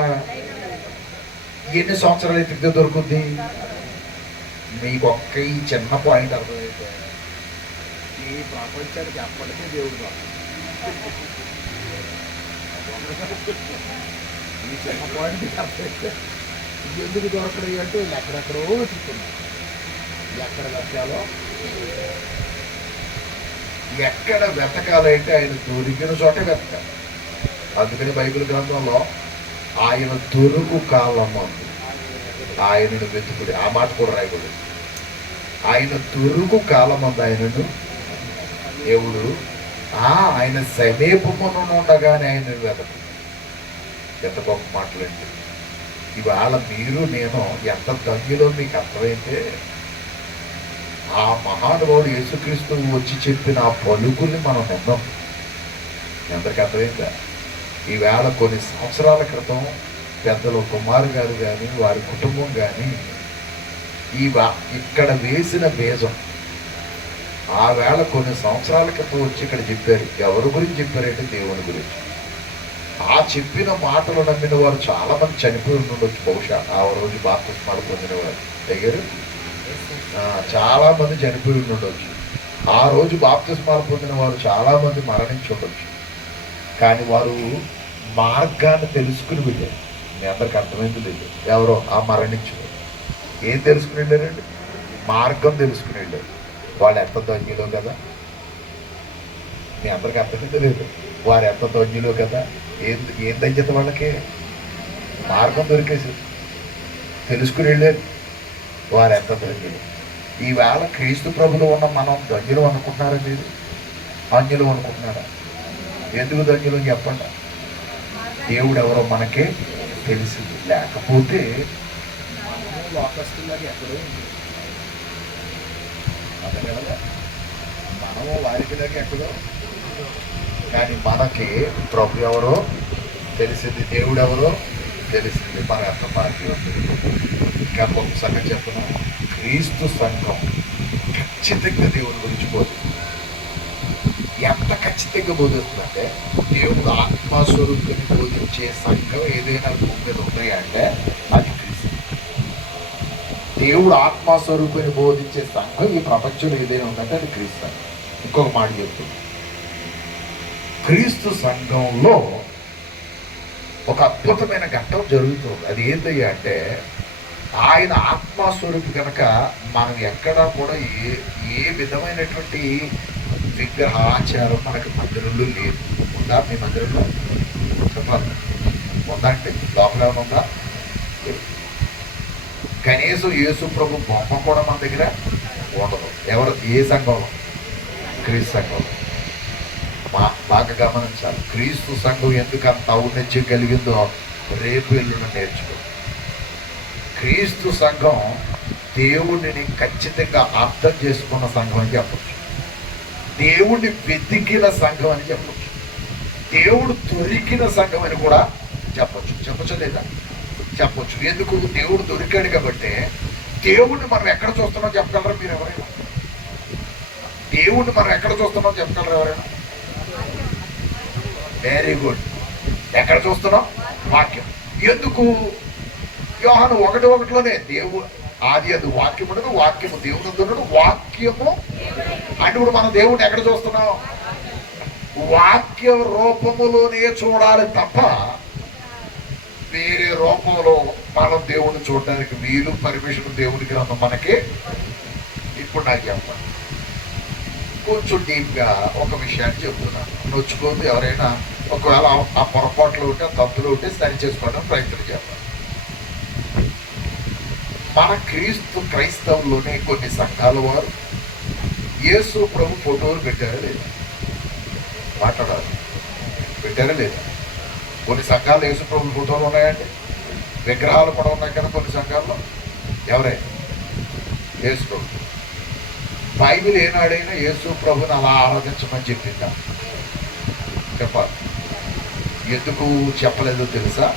ఎన్ని సంవత్సరాలు ఎతికితే దొరుకుద్ది? మీకు ఒక్క ఈ చిన్న పాయింట్ అర్థమైతే ఈ ప్రపంచానికి అప్పటికే దేవుడు ఈ చిన్న పాయింట్ అర్థమైతే ఎందుకు దొరకడం అంటే వీళ్ళు ఎక్కడెక్కడో వెతుకుతున్నారు. ఎక్కడ వెతకాలో, ఎక్కడ వెతకాలంటే ఆయన దొరికిన చోట వెతకాలి. అందుకని బైబిల్ గ్రంథంలో ఆయన దొరుకు కాలం అంది, ఆయనను వెతుకుడి. ఆ మాట కూడా రాయకూడదు. ఆయన దొరుకు కాలం అంది ఆయనను దేవుడు. ఆయన సమీపమును ఉండగానే ఆయన వెతకు. ఎంత గొప్ప మాటలండి. ఇవాళ మీరు నేను ఎంత ధన్యులో మీకు అర్థమైతే, ఆ మహానుభావుడు యేసుక్రీస్తు వచ్చి చెప్పిన ఆ పలుకుల్ని మనం విన్నాం. ఎందరికి అర్థమైందా? ఈవేళ కొన్ని సంవత్సరాల క్రితం పెద్దలు కుమార్ గారు కానీ వారి కుటుంబం కానీ ఇక్కడ వేసిన బీజం ఆ వేళ కొన్ని సంవత్సరాల క్రితం వచ్చి ఇక్కడ చెప్పారు. ఎవరి గురించి చెప్పారంటే దేవుని గురించి. ఆ చెప్పిన మాటలు నమ్మిన వారు చాలా మంది చనిపోయి ఉండొచ్చు. బహుశా ఆ రోజు బాప్తిస్మాలు పొందిన వారు దగ్గర చాలా మంది చనిపోయి ఉండొచ్చు. ఆ రోజు బాప్తిస్మాలు పొందిన వారు చాలా మంది మరణించి ఉండొచ్చు. కానీ వారు మార్గాన్ని తెలుసుకుని వెళ్ళారు. మీ అందరికి అర్థమైంది లేదు. ఎవరో ఆ మరణించారు. ఏం తెలుసుకుని వెళ్ళారండి? మార్గం తెలుసుకుని వెళ్ళారు. వాళ్ళు ఎంత ధన్యులో కదా. మీ అందరికీ అర్థమైంది లేదు. వారు ఎంత ధన్యులు కదా. ఏం దంచిత వాళ్ళకి మార్గం దొరికేసి తెలుసుకుని వెళ్ళారు. వారు ఎంత ధన్యులు. ఈవేళ క్రీస్తు ప్రభులో ఉన్న మనం ధన్యులు అనుకుంటున్నారా? మీరు అన్యులు అనుకుంటున్నారా? ఎందుకు ధన్యులు అని చెప్పండి. దేవుడు ఎవరో మనకే తెలిసింది. లేకపోతే మనము వారికి దాకా ఎక్కడో, కానీ మనకి ప్రభు ఎవరో తెలిసింది, దేవుడు ఎవరో తెలిసింది. మన ఎంత భాగ్యం. ఇంకా ఒక సంగతి చెప్తున్నాం. క్రీస్తు సంఘం ఖచ్చితంగా దేవుని గురించి బోధిస్తుంది. ఎంత ఖచ్చితంగా బోధిస్తుందంటే, దేవుడు ఆత్మస్వరూపిని బోధించే సంఘం ఏదైనా భూమి మీద ఉన్నాయా అంటే అది క్రీస్తు. దేవుడు ఆత్మస్వరూపిని బోధించే సంఘం ఈ ప్రపంచంలో ఏదైనా ఉందంటే అది క్రీస్తు. ఇంకొక మాట చెప్తుంది. క్రీస్తు సంఘంలో ఒక అద్భుతమైన ఘట్టం జరుగుతుంది. అది ఏంటయ్యా అంటే, ఆయన ఆత్మస్వరూపి కనుక మనం ఎక్కడా కూడా ఏ విధమైనటువంటి విగ్రహాచారం మనకి మందిరంలో లేదు. ఉందా మీ మందిరంలో? చెప్పాలి. ఉందా అంటే లోపల ఏమైనా ఉందా? కనీసం యేసు ప్రభు బొమ్మ కూడా మన దగ్గర ఉండదు. ఎవరు? ఏ సంఘంలో? క్రీస్తు సంఘంలో. బాగా గమనించాలి. క్రీస్తు సంఘం ఎందుకు అంత ఔన్నత్యం కలిగిందో రేపు ఎల్లుండి నేర్చుకో. క్రీస్తు సంఘం దేవుడిని ఖచ్చితంగా అర్థం చేసుకున్న సంఘం అని చెప్పచ్చు. దేవుడిని వెతికిన సంఘం అని చెప్పచ్చు. దేవుడు దొరికిన సంఘం అని కూడా చెప్పచ్చు. చెప్పచ్చు లేదా? చెప్పచ్చు. ఎందుకు? దేవుడు దొరికాడు కాబట్టి. దేవుడిని మనం ఎక్కడ చూస్తున్నాం చెప్పగలరా మీరు ఎవరైనా? దేవుడిని మనం ఎక్కడ చూస్తున్నాం చెప్పగలరా ఎవరైనా? Very good. ఎక్కడ చూస్తున్నాం? వాక్యం. ఎందుకు? యోహాను 1:1లోనే దేవుడు ఆది అందు వాక్యం ఉండదు, వాక్యము దేవుడు ఉండడు, వాక్యము అంటే ఇప్పుడు మనం దేవుడిని ఎక్కడ చూస్తున్నాం? వాక్య రూపములోనే చూడాలి తప్ప వేరే రూపంలో మనం దేవుడిని చూడడానికి వీలు పర్మిషన్ దేవుడి గ్రంథం మనకి. ఇప్పుడు నాకు చెప్పండి, కొంచెం డీప్గా ఒక విషయాన్ని చెప్తున్నాను. నొచ్చుకోదు ఎవరైనా. ఒకవేళ ఆ పొరపాట్లు ఉంటే, ఆ తప్పులు ఉంటే సరి చేసుకోవడానికి ప్రయత్నం చేద్దాం. మన క్రైస్తవుల్లోనే కొన్ని సంఘాల వారు యేసు ప్రభు ఫోటోలు పెట్టారా లేదా? మాట్లాడాలి. పెట్టారా లేదా? కొన్ని సంఘాలు యేసు ప్రభు ఫోటోలు ఉన్నాయండి. విగ్రహాలు కూడా ఉన్నాయి కదా కొన్ని సంఘాల్లో. ఎవరైనా యేసు ప్రభు. బైబిల్ ఏనాడైనా యేసు ప్రభుని అలా ఆరాధించమని చెప్పిందా? చెప్పాలి. ఎందుకు చెప్పలేదో తెలుసా?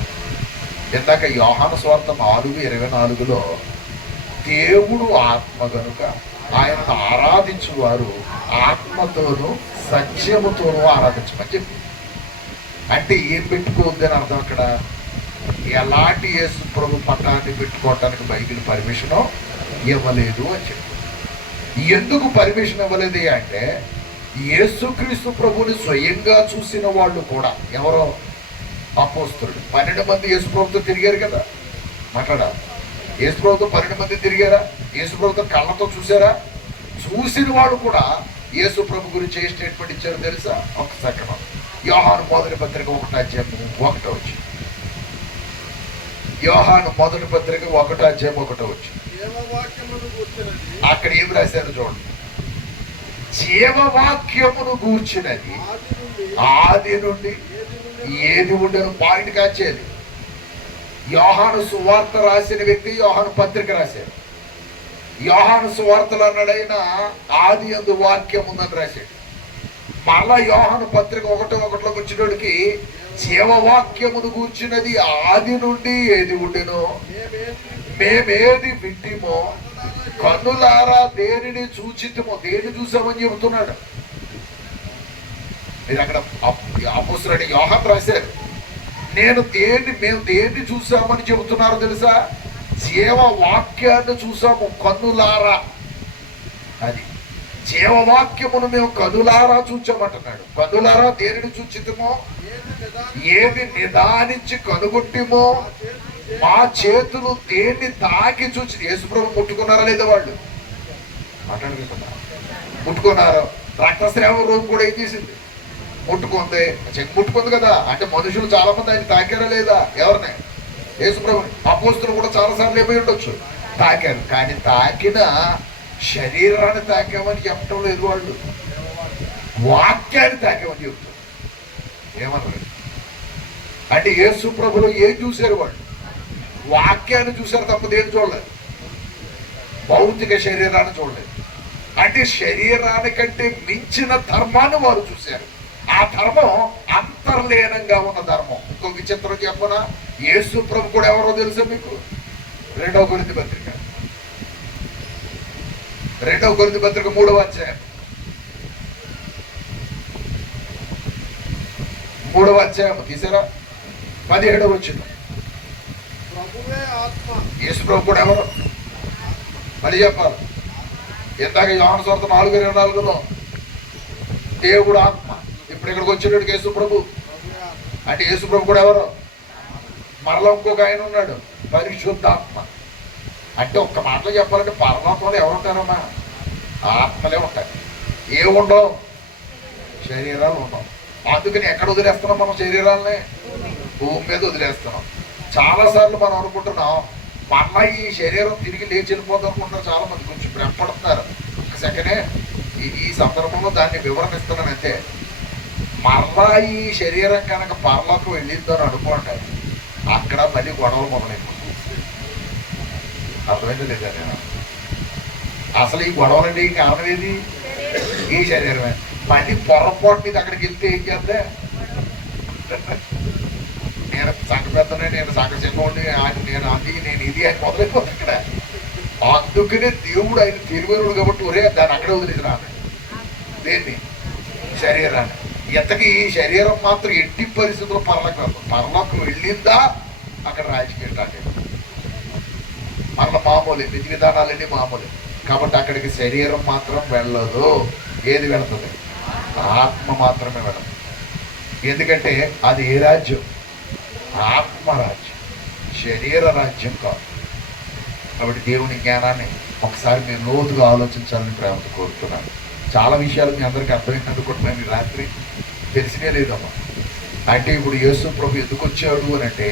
ఇందాక యోహాను సువార్త 4:24లో దేవుడు ఆత్మ కనుక ఆయనను ఆరాధించువారు ఆత్మతోనూ సత్యముతోనూ ఆరాధించమని చెప్పింది. అంటే ఏం పెట్టుకోవద్దని అర్థం అక్కడ? ఎలాంటి యేసు ప్రభు పట్టాన్ని పెట్టుకోవటానికి బైబిల్ పర్మిషను ఇవ్వలేదు అని చెప్పి. ఎందుకు పర్మిషన్ ఇవ్వలేదు అంటే, యేసుక్రీస్తు ప్రభుని స్వయంగా చూసిన వాళ్ళు కూడా ఎవరో అపోస్తలుడు 12 మంది యేసు ప్రభుతో తిరిగారు కదా. మాట్లాడాలి. యేసు ప్రభుతో 12 మంది తిరిగారా? యేసు ప్రభుతో కళ్ళతో చూసారా? చూసిన వాళ్ళు కూడా యేసు ప్రభు గురించి ఏ స్టేట్మెంట్ ఇచ్చారో తెలుసా? ఒక సెకండ్. యోహాను మొదటి పత్రిక 1:1 యోహాను మొదటి పత్రిక 1:1 అక్కడ ఏం రాశారు చూడండి. జీవవాక్యమును గూర్చినది ఆది నుండి ఏది ఉండను. పాయింట్ కాచేది. యోహాను సువార్త రాసిన వ్యక్తి యోహాను పత్రిక రాశాడు. యోహాను సువార్తలు అన్నాడైనా ఆది యందు వాక్యం ఉందని రాశాడు. మళ్ళా యోహాను పత్రిక 1:1 వచ్చినోడికి జీవవాక్యమును గూర్చినది ఆది నుండి ఏది ఉండెనో, మేమేది వింటిమో, కన్నులారా దేనిని చూచితిమో. దేని చూసామని చెబుతున్నాడు. మీరు అక్కడ అపోస్తలుడైన యోహాను రాశారు. మేము దేన్ని చూసామని చెబుతున్నారు తెలుసా? జీవవాక్యాన్ని చూసాము కన్నులారా. అది జీవవాక్యమును మేము కన్నులారా చూచామంటున్నాడు. కన్నులారా దేనిని చూచితిమో, ఏది నిదానించి కనుగొట్టిమో, మా చేతులు దేన్ని తాకి చూచి. యేసుప్రభు ముట్టుకున్నారా లేదా? వాళ్ళు మాట్లాడుకుంటున్నారు. ముట్టుకున్నారు. రక్తస్రావం రోగం కూడా ఏం చేసింది? ముట్టుకుంది, చెంగు ముట్టుకుంది కదా, అంటే మనుషులు చాలా మంది ఆయన తాకారా లేదా? ఎవరిని? యేసుప్రభు. అపోస్తులు కూడా చాలాసార్లు ఏమై ఉండొచ్చు, తాకారు. కానీ తాకిన శరీరాన్ని తాకామని చెప్పడం లేదు వాళ్ళు, వాక్యాన్ని తాకామని చెప్తారు. ఏమన్నారు అంటే యేసు ప్రభులో ఏం చూశారు వాళ్ళు? వాక్యాన్ని చూశారు తప్ప దేని చూడలేదు, భౌతిక శరీరాన్ని చూడలేదు. అంటే శరీరానికంటే మించిన ధర్మాన్ని వారు చూశారు. ఆ ధర్మం అంతర్లీనంగా ఉన్న ధర్మం. ఇంకొక విచిత్రం చెప్పనా, యేసు ప్రభు కూడా ఎవరో తెలుసా మీకు? 2వ కొరింథీ పత్రిక 3వ అధ్యాయం 3వ అధ్యాయం తీసారా? 17వ వచనం. యేసు ప్రభు కూడా ఎవరు? మళ్ళీ చెప్పాలి. ఇందాక యోహాను సువార్త 4:24లో దేవుడు ఆత్మ. ఇప్పుడు ఇక్కడికి వచ్చినట్టు యేసు ప్రభు అంటే యేసు ప్రభు కూడా ఎవరు? మరలా ఇంకొక ఆయన ఉన్నాడు, పరిశుద్ధాత్మ. అంటే ఒక్క మాటలో చెప్పాలంటే పరలోకంలో ఎవరుంటారమ్మా? ఆత్మలే ఉంటాయి. ఏముండవు? శరీరాలు ఉండవు. అందుకని ఎక్కడ వదిలేస్తున్నాం మనం శరీరాలని? భూమి మీద వదిలేస్తున్నాం. చాలాసార్లు మనం అనుకుంటున్నాం మళ్ళా ఈ శరీరం తిరిగి లేచి వెళ్ళిపోతాం అనుకుంటున్నారు చాలా మంది. కొంచెం భ్రమపడుతున్నారు. ఒక సెకండే ఈ సందర్భంలో దాన్ని వివరణ ఇస్తున్నాను అంతే. మళ్ళా ఈ శరీరం కనుక పరలోకి వెళ్ళిద్దని అనుకోండి, అక్కడ మళ్ళీ గొడవలు మొదలైపోతుంది. అర్థమైంది లేదా? నేను అసలు ఈ గొడవలండి కారణం ఏది? ఈ శరీరమే. మళ్ళీ పొరపాటు మీద అక్కడికి వెళ్తే ఏం చేద్దా? నేను సంఘపెత్తనే, నేను సంఘ సింహండి, నేను అది, నేను ఇది అని మొదలైపోతుంది ఇక్కడ. అందుకనే దేవుడు ఆయన తెలివైనడు కాబట్టి ఒరే దాన్ని అక్కడే వదిలేసిన దేన్ని? శరీరాన్ని. ఎంతకీ ఈ శరీరం మాత్రం ఎట్టి పరిస్థితుల్లో పరలోకం వెళ్ళిందా అక్కడ రాజకీయం స్టార్ట్ అయింది. మరల మామూలే, విధి విధానాలన్నీ మామూలే. కాబట్టి అక్కడికి శరీరం మాత్రం వెళ్ళదు. ఏది వెళుతుంది? ఆత్మ మాత్రమే వెళ్ళదు. ఎందుకంటే అది ఏ రాజ్యం? ఆత్మరాజ్యం, శరీర రాజ్యం కాదు. కాబట్టి దేవుని జ్ఞానాన్ని ఒకసారి మీరు లోతుగా ఆలోచించాలని ప్రేమతో కోరుతున్నాను. చాలా విషయాలు మీ అందరికీ అర్థమైంది అనుకుంటున్నాను. ఈ రాత్రి తెలిసినే లేదమ్మా. అంటే ఇప్పుడు యేసు ప్రభు ఎందుకు వచ్చాడు అని అంటే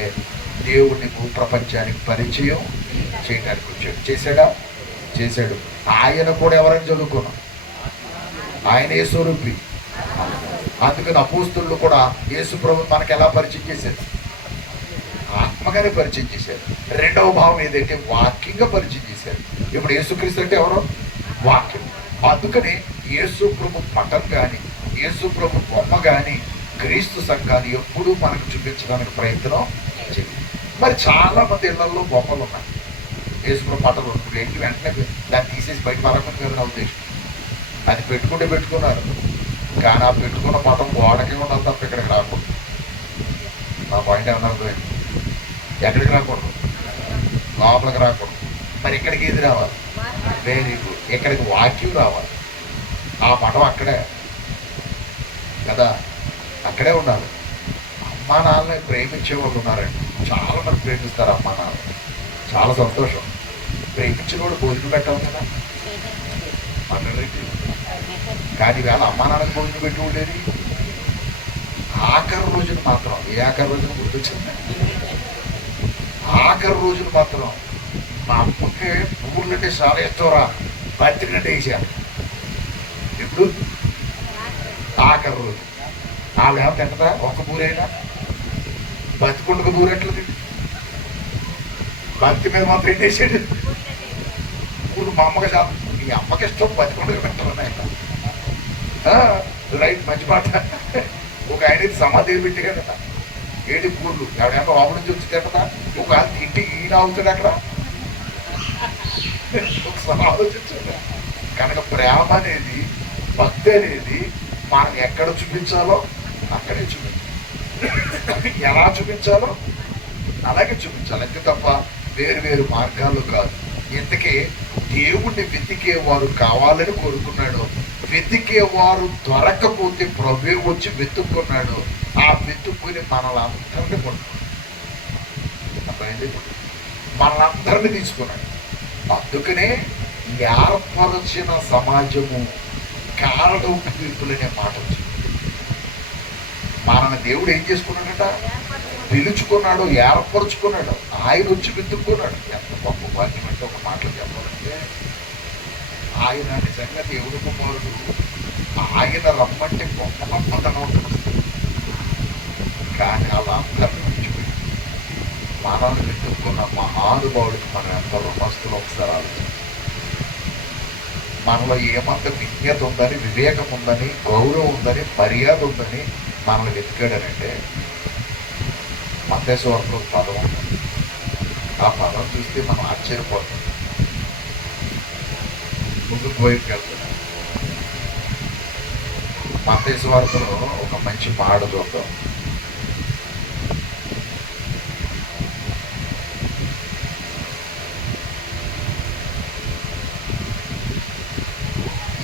దేవుడిని భూప్రపంచానికి పరిచయం చేయడానికి వచ్చాడు. చేశాడా? చేశాడు. ఆయన కూడా ఎవరైనా చదువుకున్నాం, ఆయన యేసురూపి. అందుకని అపోస్తులు కూడా యేసు ప్రభు మనకు ఎలా పరిచయం చేశారు? ఆత్మగానే పరిచయం చేశారు. రెండవ భావం ఏదంటే వాక్యంగా పరిచయం చేశారు. ఇప్పుడు యేసుక్రీస్తు అంటే ఎవరు? వాక్యం. అందుకని యేసు ప్రభు పటం కానీ, యేసు ప్రభు బొమ్మ కానీ క్రీస్తు సంఘాన్ని ఎప్పుడూ మనకు చూపించడానికి ప్రయత్నం చేయాలి. మరి చాలా మంది ఇళ్లలో బొమ్మలు ఉన్నాయి, యేసు ప్రభు పటలు ఉంటుంది. ఏంటి వెంటనే దాన్ని తీసేసి బయట పడకుండా కదా నా ఉద్దేశం. అది పెట్టుకుంటే పెట్టుకున్నారు, కానీ ఆ పెట్టుకున్న పటం గోడకే ఉండాలి తప్ప ఇక్కడికి రాకూడదు. నా పాయింట్ ఏమన్నా అర్థమైంది? ఎక్కడికి రాకూడదు? లోపలికి రాకూడదు. మరి ఇక్కడికి ఏది రావాలి? Very good. ఇక్కడికి వాక్యం రావాలి. ఆ పటం అక్కడే కదా, అక్కడే ఉండాలి. అమ్మా నాన్నని ప్రేమించే వాళ్ళు ఉన్నారండి, చాలా మంది ప్రేమిస్తారు అమ్మా నాన్న. చాలా సంతోషం. ప్రేమించిన వాడు భోజనం పెట్టాలి కదా కానీ వేళ అమ్మా నాన్నకి భోజనం పెట్టి ఉండేది ఆఖరి రోజున మాత్రం. ఏ ఆఖరి రోజున గుర్తొచ్చింది? ఆఖరి రోజున మాత్రం మా అమ్మకి పువ్వులంటే చాలా ఇష్టంరా, బతికినట్టు వేసాను. ఇప్పుడు ఆఖరి రోజు ఆవిడ ఏమో తింటదా? ఒక్క పూరైనా బతికుండక పూరెట్లది, బతి మీద మాత్రం ఏం వేసాడు? ఇప్పుడు మా అమ్మకి చాలా, మీ అమ్మకి ఇష్టం బతికుండక పెట్టాలన్నాయట. రైట్, మంచి మాట. ఒక ఆయన సమాధి పెట్టి కదా ఏంటి పూర్లు ఎవడేమో లోపల నుంచి వచ్చి తింటదా? ఒక ఇంటి ఈయన అవుతాడు అక్కడ. ఒకసారి ఆలోచించాడు. కనుక ప్రేమ అనేది, భక్తి అనేది మనం ఎక్కడ చూపించాలో అక్కడే చూపించాలి, ఎలా చూపించాలో అలాగే చూపించాలి. అంతే తప్ప వేరు వేరు మార్గాలు కాదు. ఇంతకే దేవుణ్ణి వెతికేవారు కావాలని కోరుకున్నాడు. వెతికేవారు దొరకపోతే ప్రభువే వచ్చి వెతుక్కున్నాడు. ఆ వెతుక్కుని మనలందరినీ మనలందరినీ తీసుకున్నాడు. అందుకనే ఏర్పరచిన సమాజము కారణం తీర్పులనే మాట వచ్చింది. మనని దేవుడు ఏం చేసుకున్నాడట? పిలుచుకున్నాడు, ఏర్పరుచుకున్నాడు. ఆయన వచ్చి వెతుక్కున్నాడు. ఎంత గొప్ప భాగ్యం అంటే ఒక మాటలు చెప్పాలంటే, ఆయన నిజంగా దేవుడు కుమారుడు. ఆయన రమ్మంటే గొప్ప గొప్పతనం ఉంటుంది. కానీ అలా అందరిని విడిచిపెట్టి మనల్ని వెతుక్కున్న మహానుభావుడికి మనం ఎంత రుణస్తులు ఒకసారి ఆలోచన. మనలో ఏమంత విజ్ఞత ఉందని, వివేకం ఉందని, గౌరవం ఉందని, మర్యాద ఉందని మనల్ని వెతికాడనంటే, మత్తయి సువార్తలో పదం ఉంది. ఆ పదం చూస్తే మనం ఆశ్చర్యపోతాం. ముందుకు వైపు వెళ్తున్నాం. మత్తయి సువార్తలో ఒక మంచి మాట చూద్దాం.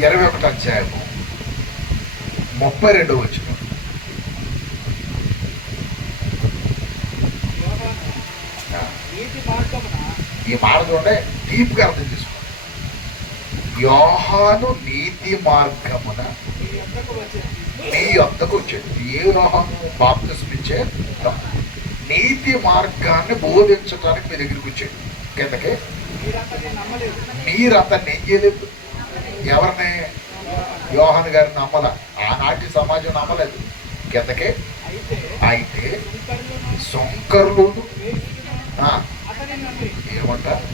ఇరవై 21వ అధ్యాయము 32వ వచనం. ఈ మాట చూడండి, డీప్గా అర్థం చేసుకోండి. యోహాను నీతి మార్గమున నీ యొద్దకు వచ్చాడు. ఏ యోహాను? బాప్తిస్మం ఇచ్చే నీతి మార్గాన్ని బోధించడానికి మీ దగ్గరికి వచ్చాడు. కిందకి మీరు అతన్ని ఏం చేయలేదు. ఎవరిని? యోహాను గారిని నమ్మల. ఆనాటి సమాజం నమ్మలేదు. కిందకే అయితే సొంకరులు ఏమంటారు?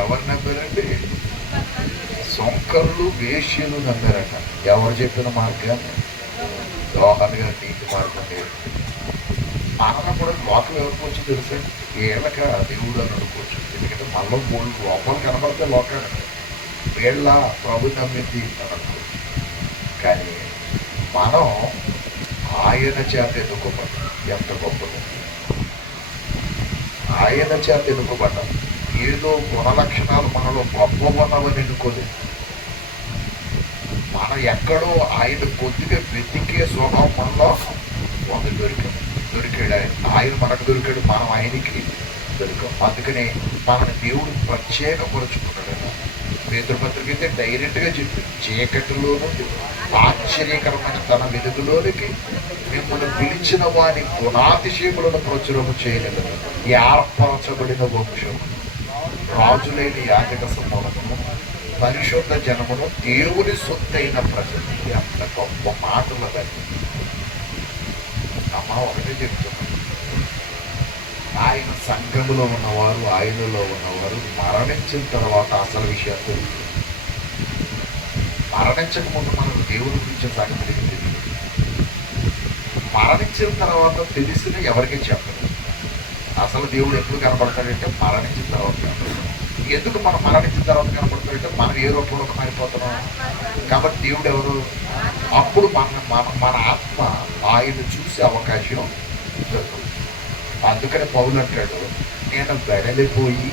ఎవరు నమ్మారండి? సొంకరులు, వేశ్యలు నమ్మారట. ఎవరు చెప్పిన మార్గాన్ని? యోహాను గారి నీతి మార్గం లేదు. మనం కూడా లోకం ఎవరికి వచ్చి తెలుసా? వీళ్ళక దేవుడు అని అనుకోవచ్చు. ఎందుకంటే మనలో మూడు లోపల కనబడితే లోకాన్ని వీళ్ళ ప్రభు నమ్మింది అని అనుకోవచ్చు. కానీ మనం ఆయన చేత ఎన్నుకోబడ్డాం. ఎంత గొప్పది! ఆయన చేత ఎన్నుకోబడ్డాం. ఏదో గుణ లక్షణాలు మనలో గొప్ప ఉన్నవని ఎన్నుకోలేదు. మనం ఎక్కడో ఆయన కొద్దిగా వెతికే స్వభావం మనలో దొరికాడు. ఆయన మనకు దొరికాడు, మనం ఆయనకి దొరికాం. అందుకనే మనని దేవుడు ప్రత్యేకపరుచుకున్నాడు. పేతురు పత్రిక అయితే డైరెక్ట్గా చెప్పింది, చీకటిలోనూ ఆశ్చర్యకరమైన తన వెలుగులోనికి మిమ్మల్ని పిలిచిన వారి గుణాతిశయములను ప్రచురము చేయలేదు. ఏర్పరచబడిన వంశము, రాజులైన యాజక సమూహమును, పరిశుద్ధ జనమును, దేవుని సొత్తైన ప్రజలు. అంత గొప్ప మాటలు దాన్ని అమ్మ ఒకటే చెప్తున్నాను. ఆయన సంఘములో ఉన్నవారు, ఆయనలో ఉన్నవారు మరణించిన తర్వాత అసలు విషయం తెలుసు. మరణించక ముందు మనకు దేవుని గురించి సంగతి తెలియదు. మరణించిన తర్వాత తెలిసిన ఎవరికి చెప్పదు. అసలు దేవుడు ఎప్పుడు కనపడతాడంటే మరణించిన తర్వాత కనపడతాడు. ఎందుకు మనం మరణించిన తర్వాత కనపడతాడంటే మనం ఏ రూపంలో మారిపోతున్నాం. కాబట్టి దేవుడు ఎవరు? అప్పుడు మన ఆత్మ ఆయన చూసే అవకాశం దొరుకుతుంది. అందుకని పౌలు అంటాడు, నేను వెడలిపోయి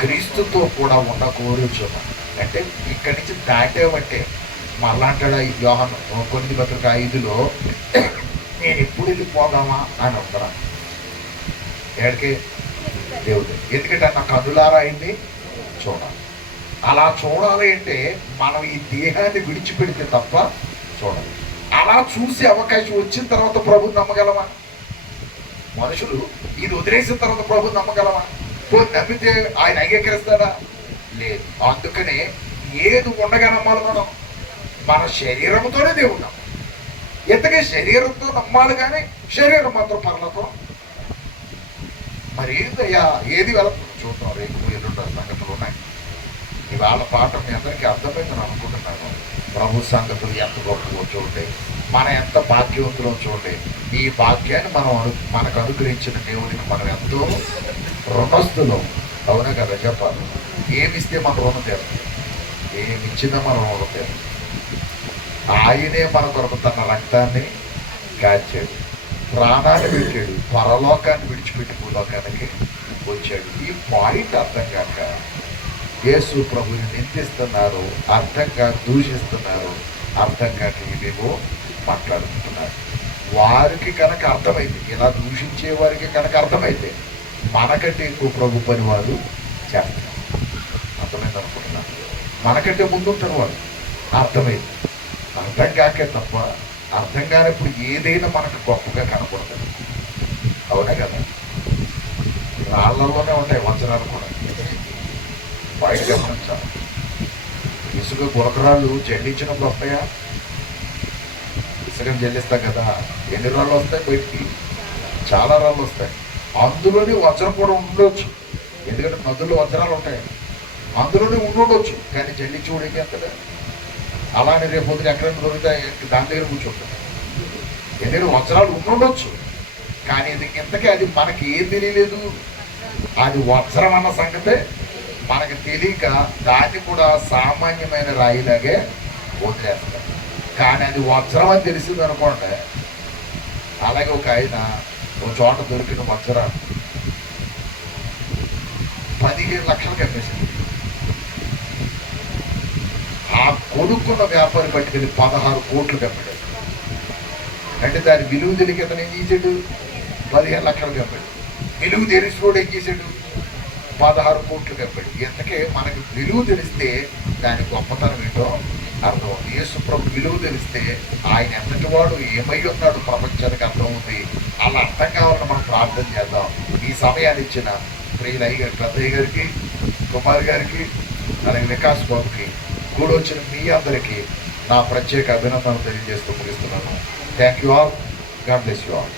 క్రీస్తుతో కూడా ఉండకూరుచున్నాను. అంటే ఇక్కడి నుంచి దాటేవంటే మళ్ళా అంటాడు యోహాను కొరింథీ పత్రిక 5లో, నేను ఎప్పుడు వెళ్ళిపోదామా అని అంటున్నాను. ఎక్కడికి? దేవుడు. ఎందుకంటే నా కన్నులారా అయింది చూడాలి. అలా చూడాలి అంటే మనం ఈ దేహాన్ని విడిచిపెడితే తప్ప చూడాలి. అలా చూసే అవకాశం వచ్చిన తర్వాత ప్రభుని నమ్మగలమా? మనుషులు ఇది వదిలేసిన తర్వాత ప్రభుని నమ్మగలమా? నమ్మితే ఆయన అంగీకరిస్తాడా? లేదు. అందుకనే ఏది ఉండగా నమ్మాలి మనం? మన శరీరంతోనే దేవుడు నమ్మాలి. ఎంతగా శరీరంతో నమ్మాలి, కానీ శరీరం మాత్రం పర్లతో మరి ఏందయ్యా ఏది వెళ్తుంది చూద్దాం. రేపు ఎల్లుండ సంగతులు ఉన్నాయి. ఇవాళ పాఠం మీ అందరికీ అర్థమైందని అనుకుంటున్నాను. ప్రభు సంగతులు ఎంత గొప్పగా చూడండి, మన ఎంత భాగ్యవంతులో చూడండి. ఈ భాగ్యాన్ని మనకు అనుగ్రహించిన దేవుడికి మనం ఎంతో రుణస్తులం. అవునా కదా? చెప్పాలి. ఏమిస్తే మన రుణం తీరుతుంది, ఏమిచ్చినా మన రుణం తీరుతుంది. ఆయనే మన కొరకు తన రక్తాన్ని కాచాడు, ప్రాణాన్ని పెట్టాడు, పరలోకాన్ని విడిచిపెట్టి భూలోకానికి వచ్చాడు. ఈ పాయింట్ అర్థం కాక యేసు ప్రభుని నిందిస్తున్నారు, అర్థం కాక దూషిస్తున్నారు, అర్థం కాక ఇవేవో మాట్లాడుతున్నారు. వారికి కనుక అర్థమైంది, ఇలా దూషించే వారికి కనుక అర్థమైతే మనకంటే ఎక్కువ ప్రభు పని వారు చేస్తారు. అర్థమైంది అనుకుంటున్నారు. మనకంటే ముందుంటారు వారు. అర్థమైంది. అర్థం కాకే తప్ప అర్థం కానప్పుడు ఏదైనా మనకు గొప్పగా కనపడదు. అవునా కదా? రాళ్లలోనే ఉంటాయి వచనాలు కూడా, బయట గమనించాలి. ఇసుక గులకరాళ్ళు జల్లించినప్పుడు వస్తాయా? ఇసుకని జల్లిస్తాం కదా, ఎన్ని రాళ్ళు వస్తాయి బయటికి? చాలా రాళ్ళు వస్తాయి. అందులోనే వజ్రం కూడా ఉండొచ్చు, ఎందుకంటే నదుల్లో వజ్రాలు ఉంటాయి, అందులోనే ఉండొచ్చు. కానీ జల్లించి కూడా ఏం చేస్తాడు? అలానే రేపు పొద్దున ఎక్కడైనా దొరుకుతాయి, దాని దగ్గర కూర్చుంటాడు. ఎందుకంటే వజ్రాలు ఉండొచ్చు, కానీ ఇది ఇంతకీ అది మనకి ఏం తెలియలేదు. అది వజ్రం అన్న సంగతే మనకు తెలియక దాన్ని కూడా సామాన్యమైన రాయిలాగే వదిలేస్తాం. కానీ అది వజ్రం అని తెలిసింది అనుకోండి. అలాగే ఒక ఆయన ఒక చోట దొరికిన వజ్రాలు 15 లక్షలకు అమ్మేసింది. ఆ కొనుక్కున్న వ్యాపారి పట్టుకెళ్ళి 16 కోట్లకు అమ్మాడు. అంటే దాని విలువ తెలియక అతను ఏం చేసాడు? 15 లక్షలకు అమ్మాడు. విలువ తెలిసినోడు ఏం చేశాడు? 16 కోట్లకు అమ్మాడు. ఎంతకే మనకి విలువ తెలిస్తే దాని గొప్పతనం ఏంటో అర్థం. యేసు ప్రభు విలువ తెలిస్తే ఆయన ఎంతటి వాడు, ఏమై ఉన్నాడు ప్రపంచానికి అర్థం ఉంది. అలా అర్థం కావాలని మనం ప్రార్థన చేద్దాం. ఈ సమయాన్ని ఇచ్చిన ప్రియులయ్య గారి, పెద్దయ్య గారికి, కుమార్ గారికి, అలాగే వికాస్ బాబుకి, కూడొచ్చిన మీ అందరికీ నా ప్రత్యేక అభినందనలు తెలియజేస్తూ ముగిస్తున్నాను. Thank you all. God bless you all.